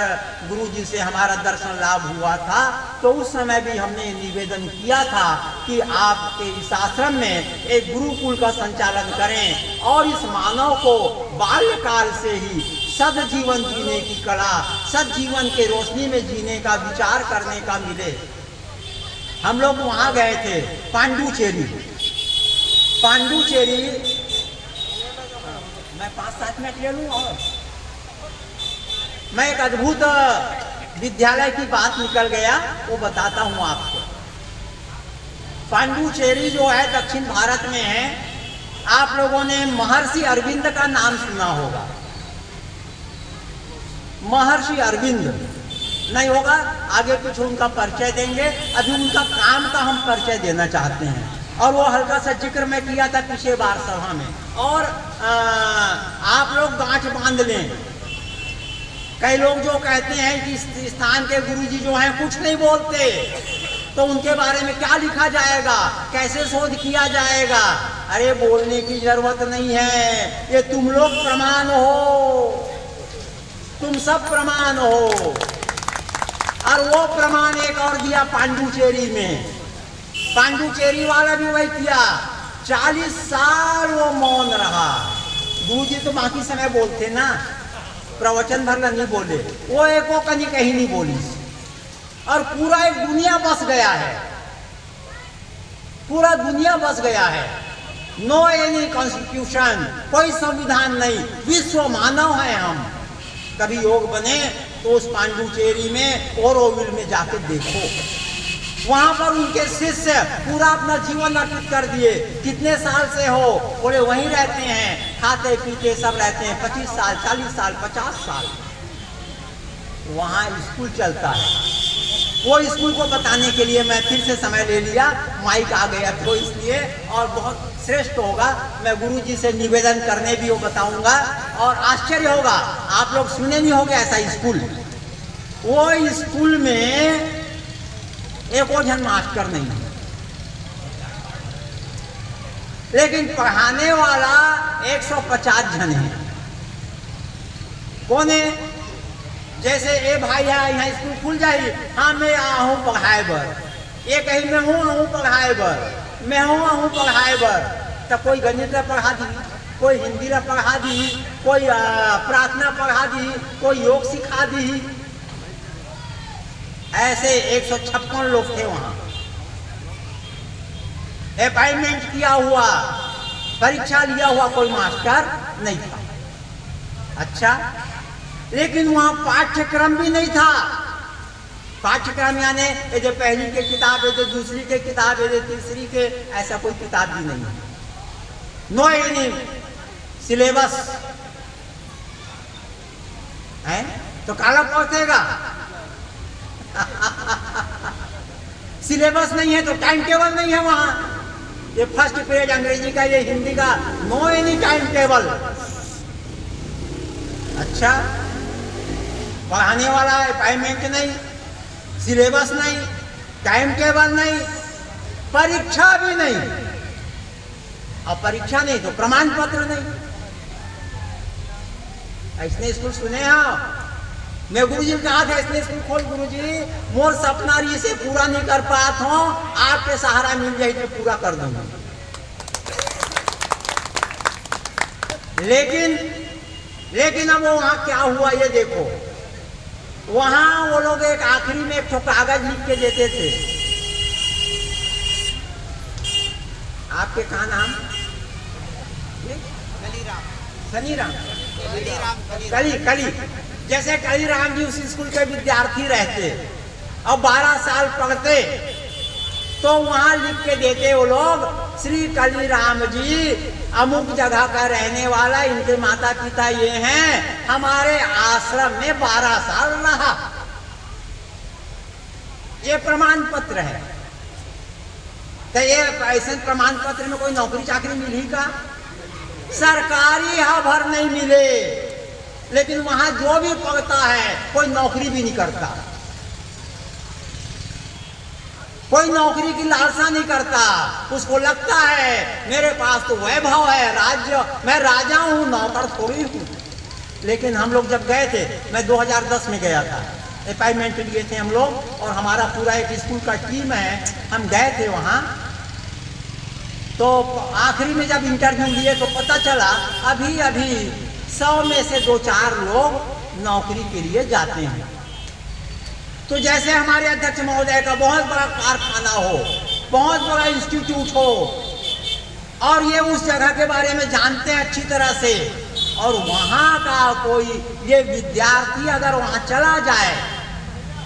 गुरु जी से हमारा दर्शन लाभ हुआ था। तो उस समय भी हमने निवेदन किया था कि आपके इस आश्रम में एक गुरुकुल का संचालन करें और इस मानव को बाल्यकाल से ही सद जीवन जीने की कला, सद जीवन के रोशनी में जीने का विचार करने का मिले। हम लोग वहाँ गए थे पांडुचेरी। पांडुचेरी मैं 5-7 मिनट ले लूँ और मैं एक अद्भुत विद्यालय की बात निकल गया, वो बताता हूँ आपको। पांडुचेरी जो है दक्षिण भारत में है। आप लोगों ने महर्षि अरविंद का नाम सुना होगा। महर्षि अरविंद नहीं होगा, आगे कुछ उनका परिचय देंगे। अभी उनका काम का हम परिचय देना चाहते हैं। और वो हल्का सा जिक्र मैं किया था पिछले बार सभा में। और आप लोग गांठ बांध लें, कई लोग जो कहते हैं कि इस स्थान के गुरुजी जो हैं कुछ नहीं बोलते, तो उनके बारे में क्या लिखा जाएगा, कैसे शोध किया जाएगा। अरे बोलने की जरूरत नहीं है, ये तुम लोग प्रमाण हो, तुम सब प्रमाण हो। और वो प्रमाण एक और दिया पांडुचेरी में, पांडुचेरी वाला भी वही किया, 40 साल वो मौन रहा। गुरुजी तो बाकी समय बोलते ना, प्रवचन भरना नहीं बोले, वो एक वो कहीं कहीं नहीं बोली। और पूरा एक दुनिया बस गया है, पूरा दुनिया बस गया है। नो एनी कॉन्स्टिट्यूशन, कोई संविधान नहीं, विश्व मानव है हम। कभी योग बने तो उस पांडुचेरी में ओरोविल में जाके देखो, वहां पर उनके शिष्य पूरा अपना जीवन अर्पित कर दिए। कितने साल से हो? बोले वहीं रहते हैं, खाते पीते सब रहते हैं, 25 साल 40 साल 50 साल। वहां स्कूल चलता है, वो स्कूल को बताने के लिए मैं फिर से समय ले लिया, माइक आ गया तो इसलिए। और बहुत श्रेष्ठ होगा, मैं गुरुजी से निवेदन करने भी वो बताऊंगा। और आश्चर्य होगा, आप लोग सुने नहीं होंगे ऐसा स्कूल। वो स्कूल में एक और जन मास्टर नहीं है, लेकिन पढ़ाने वाला 150 जन है। कौन है? जैसे ए भाई यहाँ स्कूल खुल जाए, हाँ मैं आहूँ पढ़ाए बर, ये कहीं मैं हूँ पढ़ाए बर, मैं हूँ पढ़ाए बर। तो कोई गणित पढ़ा दी, कोई हिंदी पढ़ा दी, कोई प्रार्थना पढ़ा दी, कोई योग सिखा दी। ऐसे 156 लोग थे वहां, अपॉइंटमेंट किया हुआ, परीक्षा लिया हुआ कोई मास्टर नहीं था। अच्छा, लेकिन वहां पाठ्यक्रम भी नहीं था। पाठ्यक्रम यानी ये जो पहली के किताब है, जो दूसरी के किताब है, जो तीसरी के, ऐसा कोई किताब भी नहीं है। नो एनी सिलेबस है तो काला पहुंचेगा। सिलेबस नहीं है तो टाइम टेबल नहीं है वहां। ये फर्स्ट पेज अंग्रेजी का, ये हिंदी का, नो एनी टाइम टेबल। अच्छा, पढ़ाने वाला अपॉइंटमेंट नहीं, सिलेबस नहीं, टाइम टेबल नहीं, परीक्षा भी नहीं। और परीक्षा नहीं तो प्रमाण पत्र नहीं। ऐसने स्कूल सुने हैं? मैं गुरुजी ने कहा था इसने स्कूल खोल गुरुजी, मोर सपना रही से पूरा नहीं कर पात हूं, आपके सहारा मिल जाए तो पूरा कर दूंगा। लेकिन अब वो वहां क्या हुआ ये देखो। वहां वो लोग एक आखिरी में एक कागज लिख के देते थे, आपके कहा नाम? कली। जैसे कलीराम जी उस स्कूल के विद्यार्थी रहते और 12 साल पढ़ते, तो वहां लिख के देते वो लोग, श्री कलीराम जी अमुक जगह का रहने वाला, इनके माता पिता ये हैं, हमारे आश्रम में 12 साल रहा। ये प्रमाण पत्र है। तो ये ऐसे प्रमाण पत्र में कोई नौकरी चाकरी मिली का? सरकारी भर नहीं मिले, लेकिन वहां जो भी पढ़ता है कोई नौकरी भी नहीं करता, कोई नौकरी की लालसा नहीं करता। उसको लगता है मेरे पास तो वैभव है, राज्य, मैं राजा हूं, नौकर थोड़ी हूं। लेकिन हम लोग जब गए थे, मैं 2010 में गया था, अपॉइंटमेंट लिए थे हम लोग, और हमारा पूरा एक स्कूल का टीम है, हम गए थे वहां। तो आखिरी में जब इंटरव्यू लिए तो पता चला अभी 100 में से 2-4 लोग नौकरी के लिए जाते हैं। तो जैसे हमारे अध्यक्ष महोदय का बहुत बड़ा कारखाना हो, बहुत बड़ा इंस्टीट्यूट हो, और ये उस जगह के बारे में जानते हैं अच्छी तरह से, और वहाँ का कोई ये विद्यार्थी अगर वहाँ चला जाए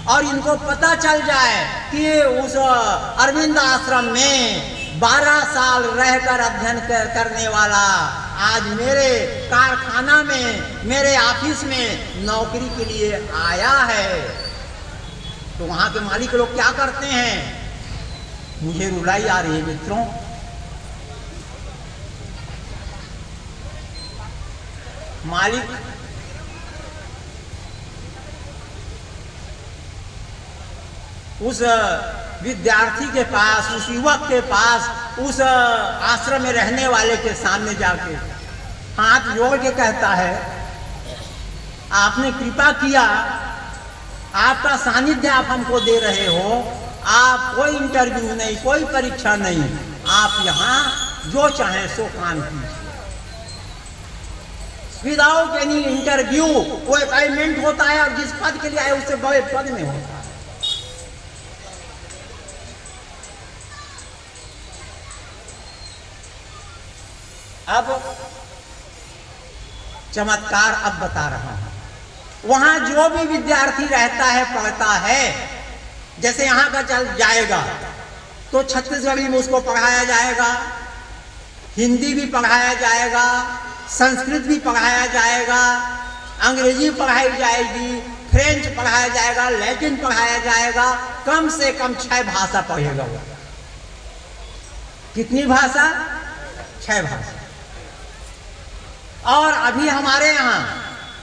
और इनको पता चल जाए कि उस अरविंद आश्रम में 12 साल रहकर अध्ययन करने वाला आज मेरे कारखाना में, मेरे ऑफिस में नौकरी के लिए आया है, तो वहाँ के मालिक लोग क्या करते हैं? मुझे रुलाई आ रही है मित्रों, मालिक उस विद्यार्थी के पास, उस युवक के पास, उस आश्रम में रहने वाले के सामने जाके हाथ जोड़ के कहता है, आपने कृपा किया, आपका सानिध्य आप हमको दे रहे हो, आप कोई इंटरव्यू नहीं, कोई परीक्षा नहीं, आप यहाँ जो चाहें सो काम कीजिए। विदाउट एनी इंटरव्यू वो अपॉइंटमेंट होता है और जिस पद के लिए आए उससे बड़े पद में होता है। अब चमत्कार अब बता रहा हूं। वहां जो भी विद्यार्थी रहता है, पढ़ता है, जैसे यहां का चल जाएगा तो छत्तीसगढ़ी में उसको पढ़ाया जाएगा, हिंदी भी पढ़ाया जाएगा, संस्कृत भी पढ़ाया जाएगा, अंग्रेजी पढ़ाई जाएगी, फ्रेंच पढ़ाया जाएगा, लैटिन पढ़ाया जाएगा, कम से कम 6 भाषा पढ़ेगा वो। कितनी भाषा? 6 भाषा। और अभी हमारे यहाँ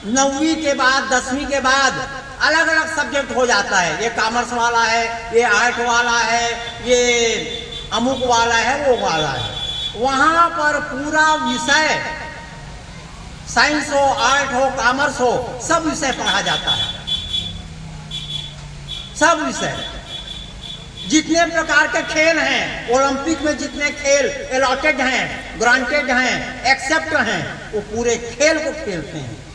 9वीं के बाद 10वीं के बाद अलग अलग सब्जेक्ट हो जाता है। ये कॉमर्स वाला है, ये आर्ट वाला है, ये अमुक वाला है, वो वाला है। वहां पर पूरा विषय, साइंस हो, आर्ट हो, कॉमर्स हो, सब विषय पढ़ा जाता है। सब विषय, जितने प्रकार के खेल हैं, ओलंपिक में जितने खेल अलॉटेड हैं, ग्रांटेड हैं, एक्सेप्ट हैं, वो पूरे खेल को खेलते हैं।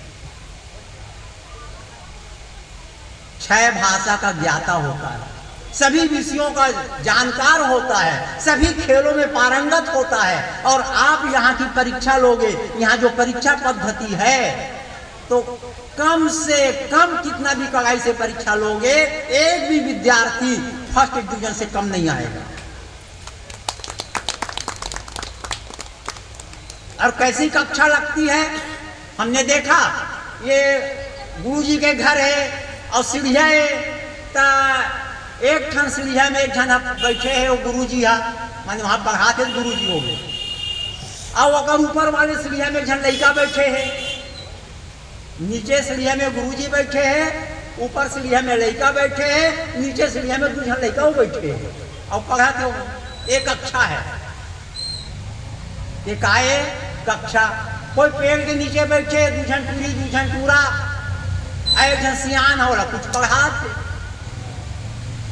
6 भाषा का ज्ञाता होता है, सभी विषयों का जानकार होता है, सभी खेलों में पारंगत होता है। और आप यहाँ की परीक्षा लोगे, यहाँ जो परीक्षा पद्धति है, तो कम से कम कितना भी कड़ाई से परीक्षा लोगे, एक भी विद्यार्थी फर्स्ट डिवीजन से कम नहीं आएगा। और कैसी कक्षा लगती है, हमने देखा, ये गुरुजी के घर है और सीढ़िया है, तो एक ठन सीढ़िया में एक जन बैठे है, वो गुरुजी है, माने वहां पढ़ाते गुरुजी हो गए। और अगर ऊपर वाले सीढ़िया में एक जन लड़का बैठे है, नीचे सीढ़िया में गुरुजी बैठे हैं, ऊपर सीढ़िया में लड़का बैठे हैं, नीचे सीढ़िया में 2 जन लड़का बैठे हैं और पढ़ाते हो। एक कक्षा है, एक आए कक्षा, कोई पेड़ के नीचे बैठे, 2 जन टूरी, 2 जन टूरा, एक जन सियान होला कुछ पढ़ाते।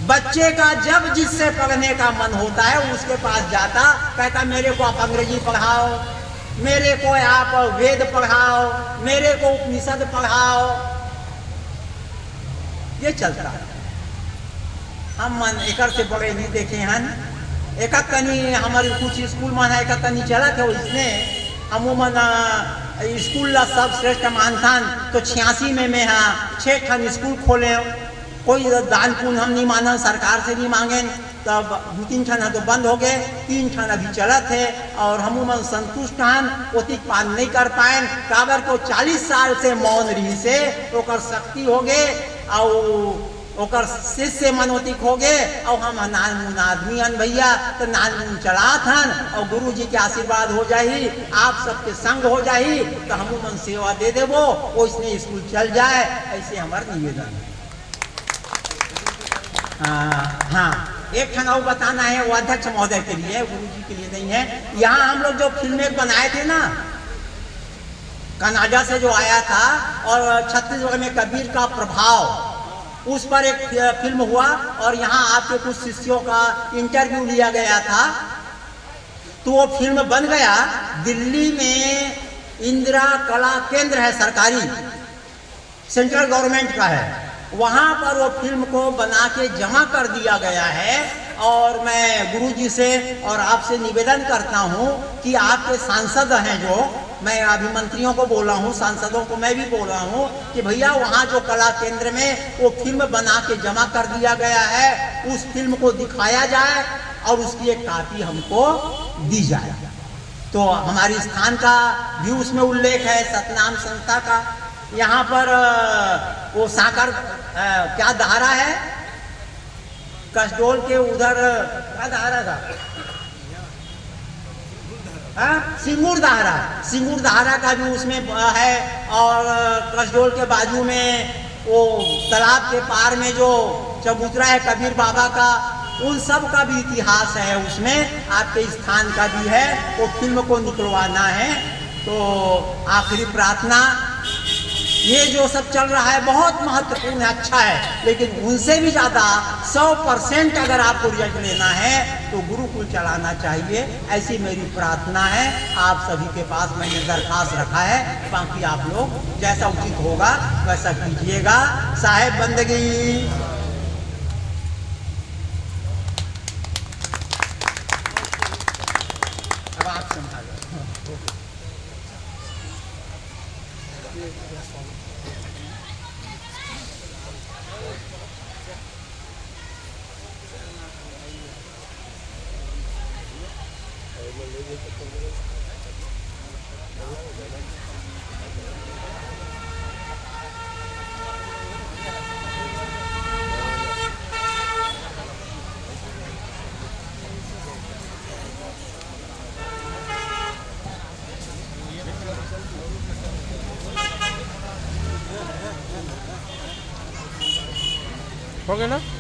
बच्चे का जब जिससे पढ़ने का मन होता है उसके पास जाता, कहता मेरे को आप अंग्रेजी पढ़ाओ, मेरे को आप वेद पढ़ाओ, मेरे को उपनिषद पढ़ाओ, ये चलता है। हम मन एक से बड़े नहीं देखे हैं। एक कनी हमारे कुछ स्कूल में एक कनी चला थे, इसने हम मन स्कूल ला सब श्रेष्ठ मानथन, तो 86 में मैं हाँ 6 ठन स्कूल खोले। कोई दान पुण्य हम नहीं माना, सरकार से नहीं मांगे, तब 2-3 ठन तो बंद हो गए, 3 ठन अभी चलत है। और हम मन संतुष्ट हैं, ओतिक पान नहीं कर पाए, काबर को 40 साल से मौन रही से ओकर शक्ति हो गए और ओकर शिष्य मनोतिक हो गए। और हम नान आदमी हन भैया, तो नान चलात हन और गुरु जी के आशीर्वाद हो जाही, आप सबके संग हो जाही, तो हम मन सेवा दे देवो, वैसने स्कूल चल जाए, ऐसे हमारा निवेदन है। हाँ, एक ठन और बताना है, वो अध्यक्ष महोदय के लिए, गुरु जी के लिए नहीं है। यहाँ हम लोग जो फिल्में बनाए थे ना, कनाडा से जो आया था, और छत्तीसगढ़ में कबीर का प्रभाव, उस पर एक फिल्म हुआ। और यहाँ आपके कुछ शिष्यों का इंटरव्यू लिया गया था, तो वो फिल्म बन गया। दिल्ली में इंदिरा कला केंद्र है, सरकारी, सेंट्रल गवर्नमेंट का है, वहाँ पर वो फिल्म को बना के जमा कर दिया गया है। और मैं गुरुजी से और आपसे निवेदन करता हूँ कि आपके सांसद हैं, जो मैं अभी मंत्रियों को बोला हूँ, सांसदों को मैं भी बोल रहा हूँ कि भैया वहाँ जो कला केंद्र में वो फिल्म बना के जमा कर दिया गया है, उस फिल्म को दिखाया जाए और उसकी एक कॉपी हमको दी जाए। तो हमारी स्थान का भी उसमें उल्लेख है, सतनाम संस्था का। यहाँ पर वो साकर क्या धारा है, कसडोल के उधर क्या धारा था, सिंगूर दहारा का भी उसमें है। और कसडोल के बाजू में वो तालाब के पार में जो चबूतरा है कबीर बाबा का, उन सब का भी इतिहास है उसमें, आपके स्थान का भी है। वो फिल्म को निकलवाना है। तो आखिरी प्रार्थना, ये जो सब चल रहा है बहुत महत्वपूर्ण है, अच्छा है, लेकिन उनसे भी ज़्यादा 100% अगर आपको रिजल्ट लेना है तो गुरुकुल चलाना चाहिए, ऐसी मेरी प्रार्थना है। आप सभी के पास मैंने दरखास्त रखा है, बाकी आप लोग जैसा उचित होगा वैसा कीजिएगा। साहेब बंदगी। अब आप संभालो। हो गया ना।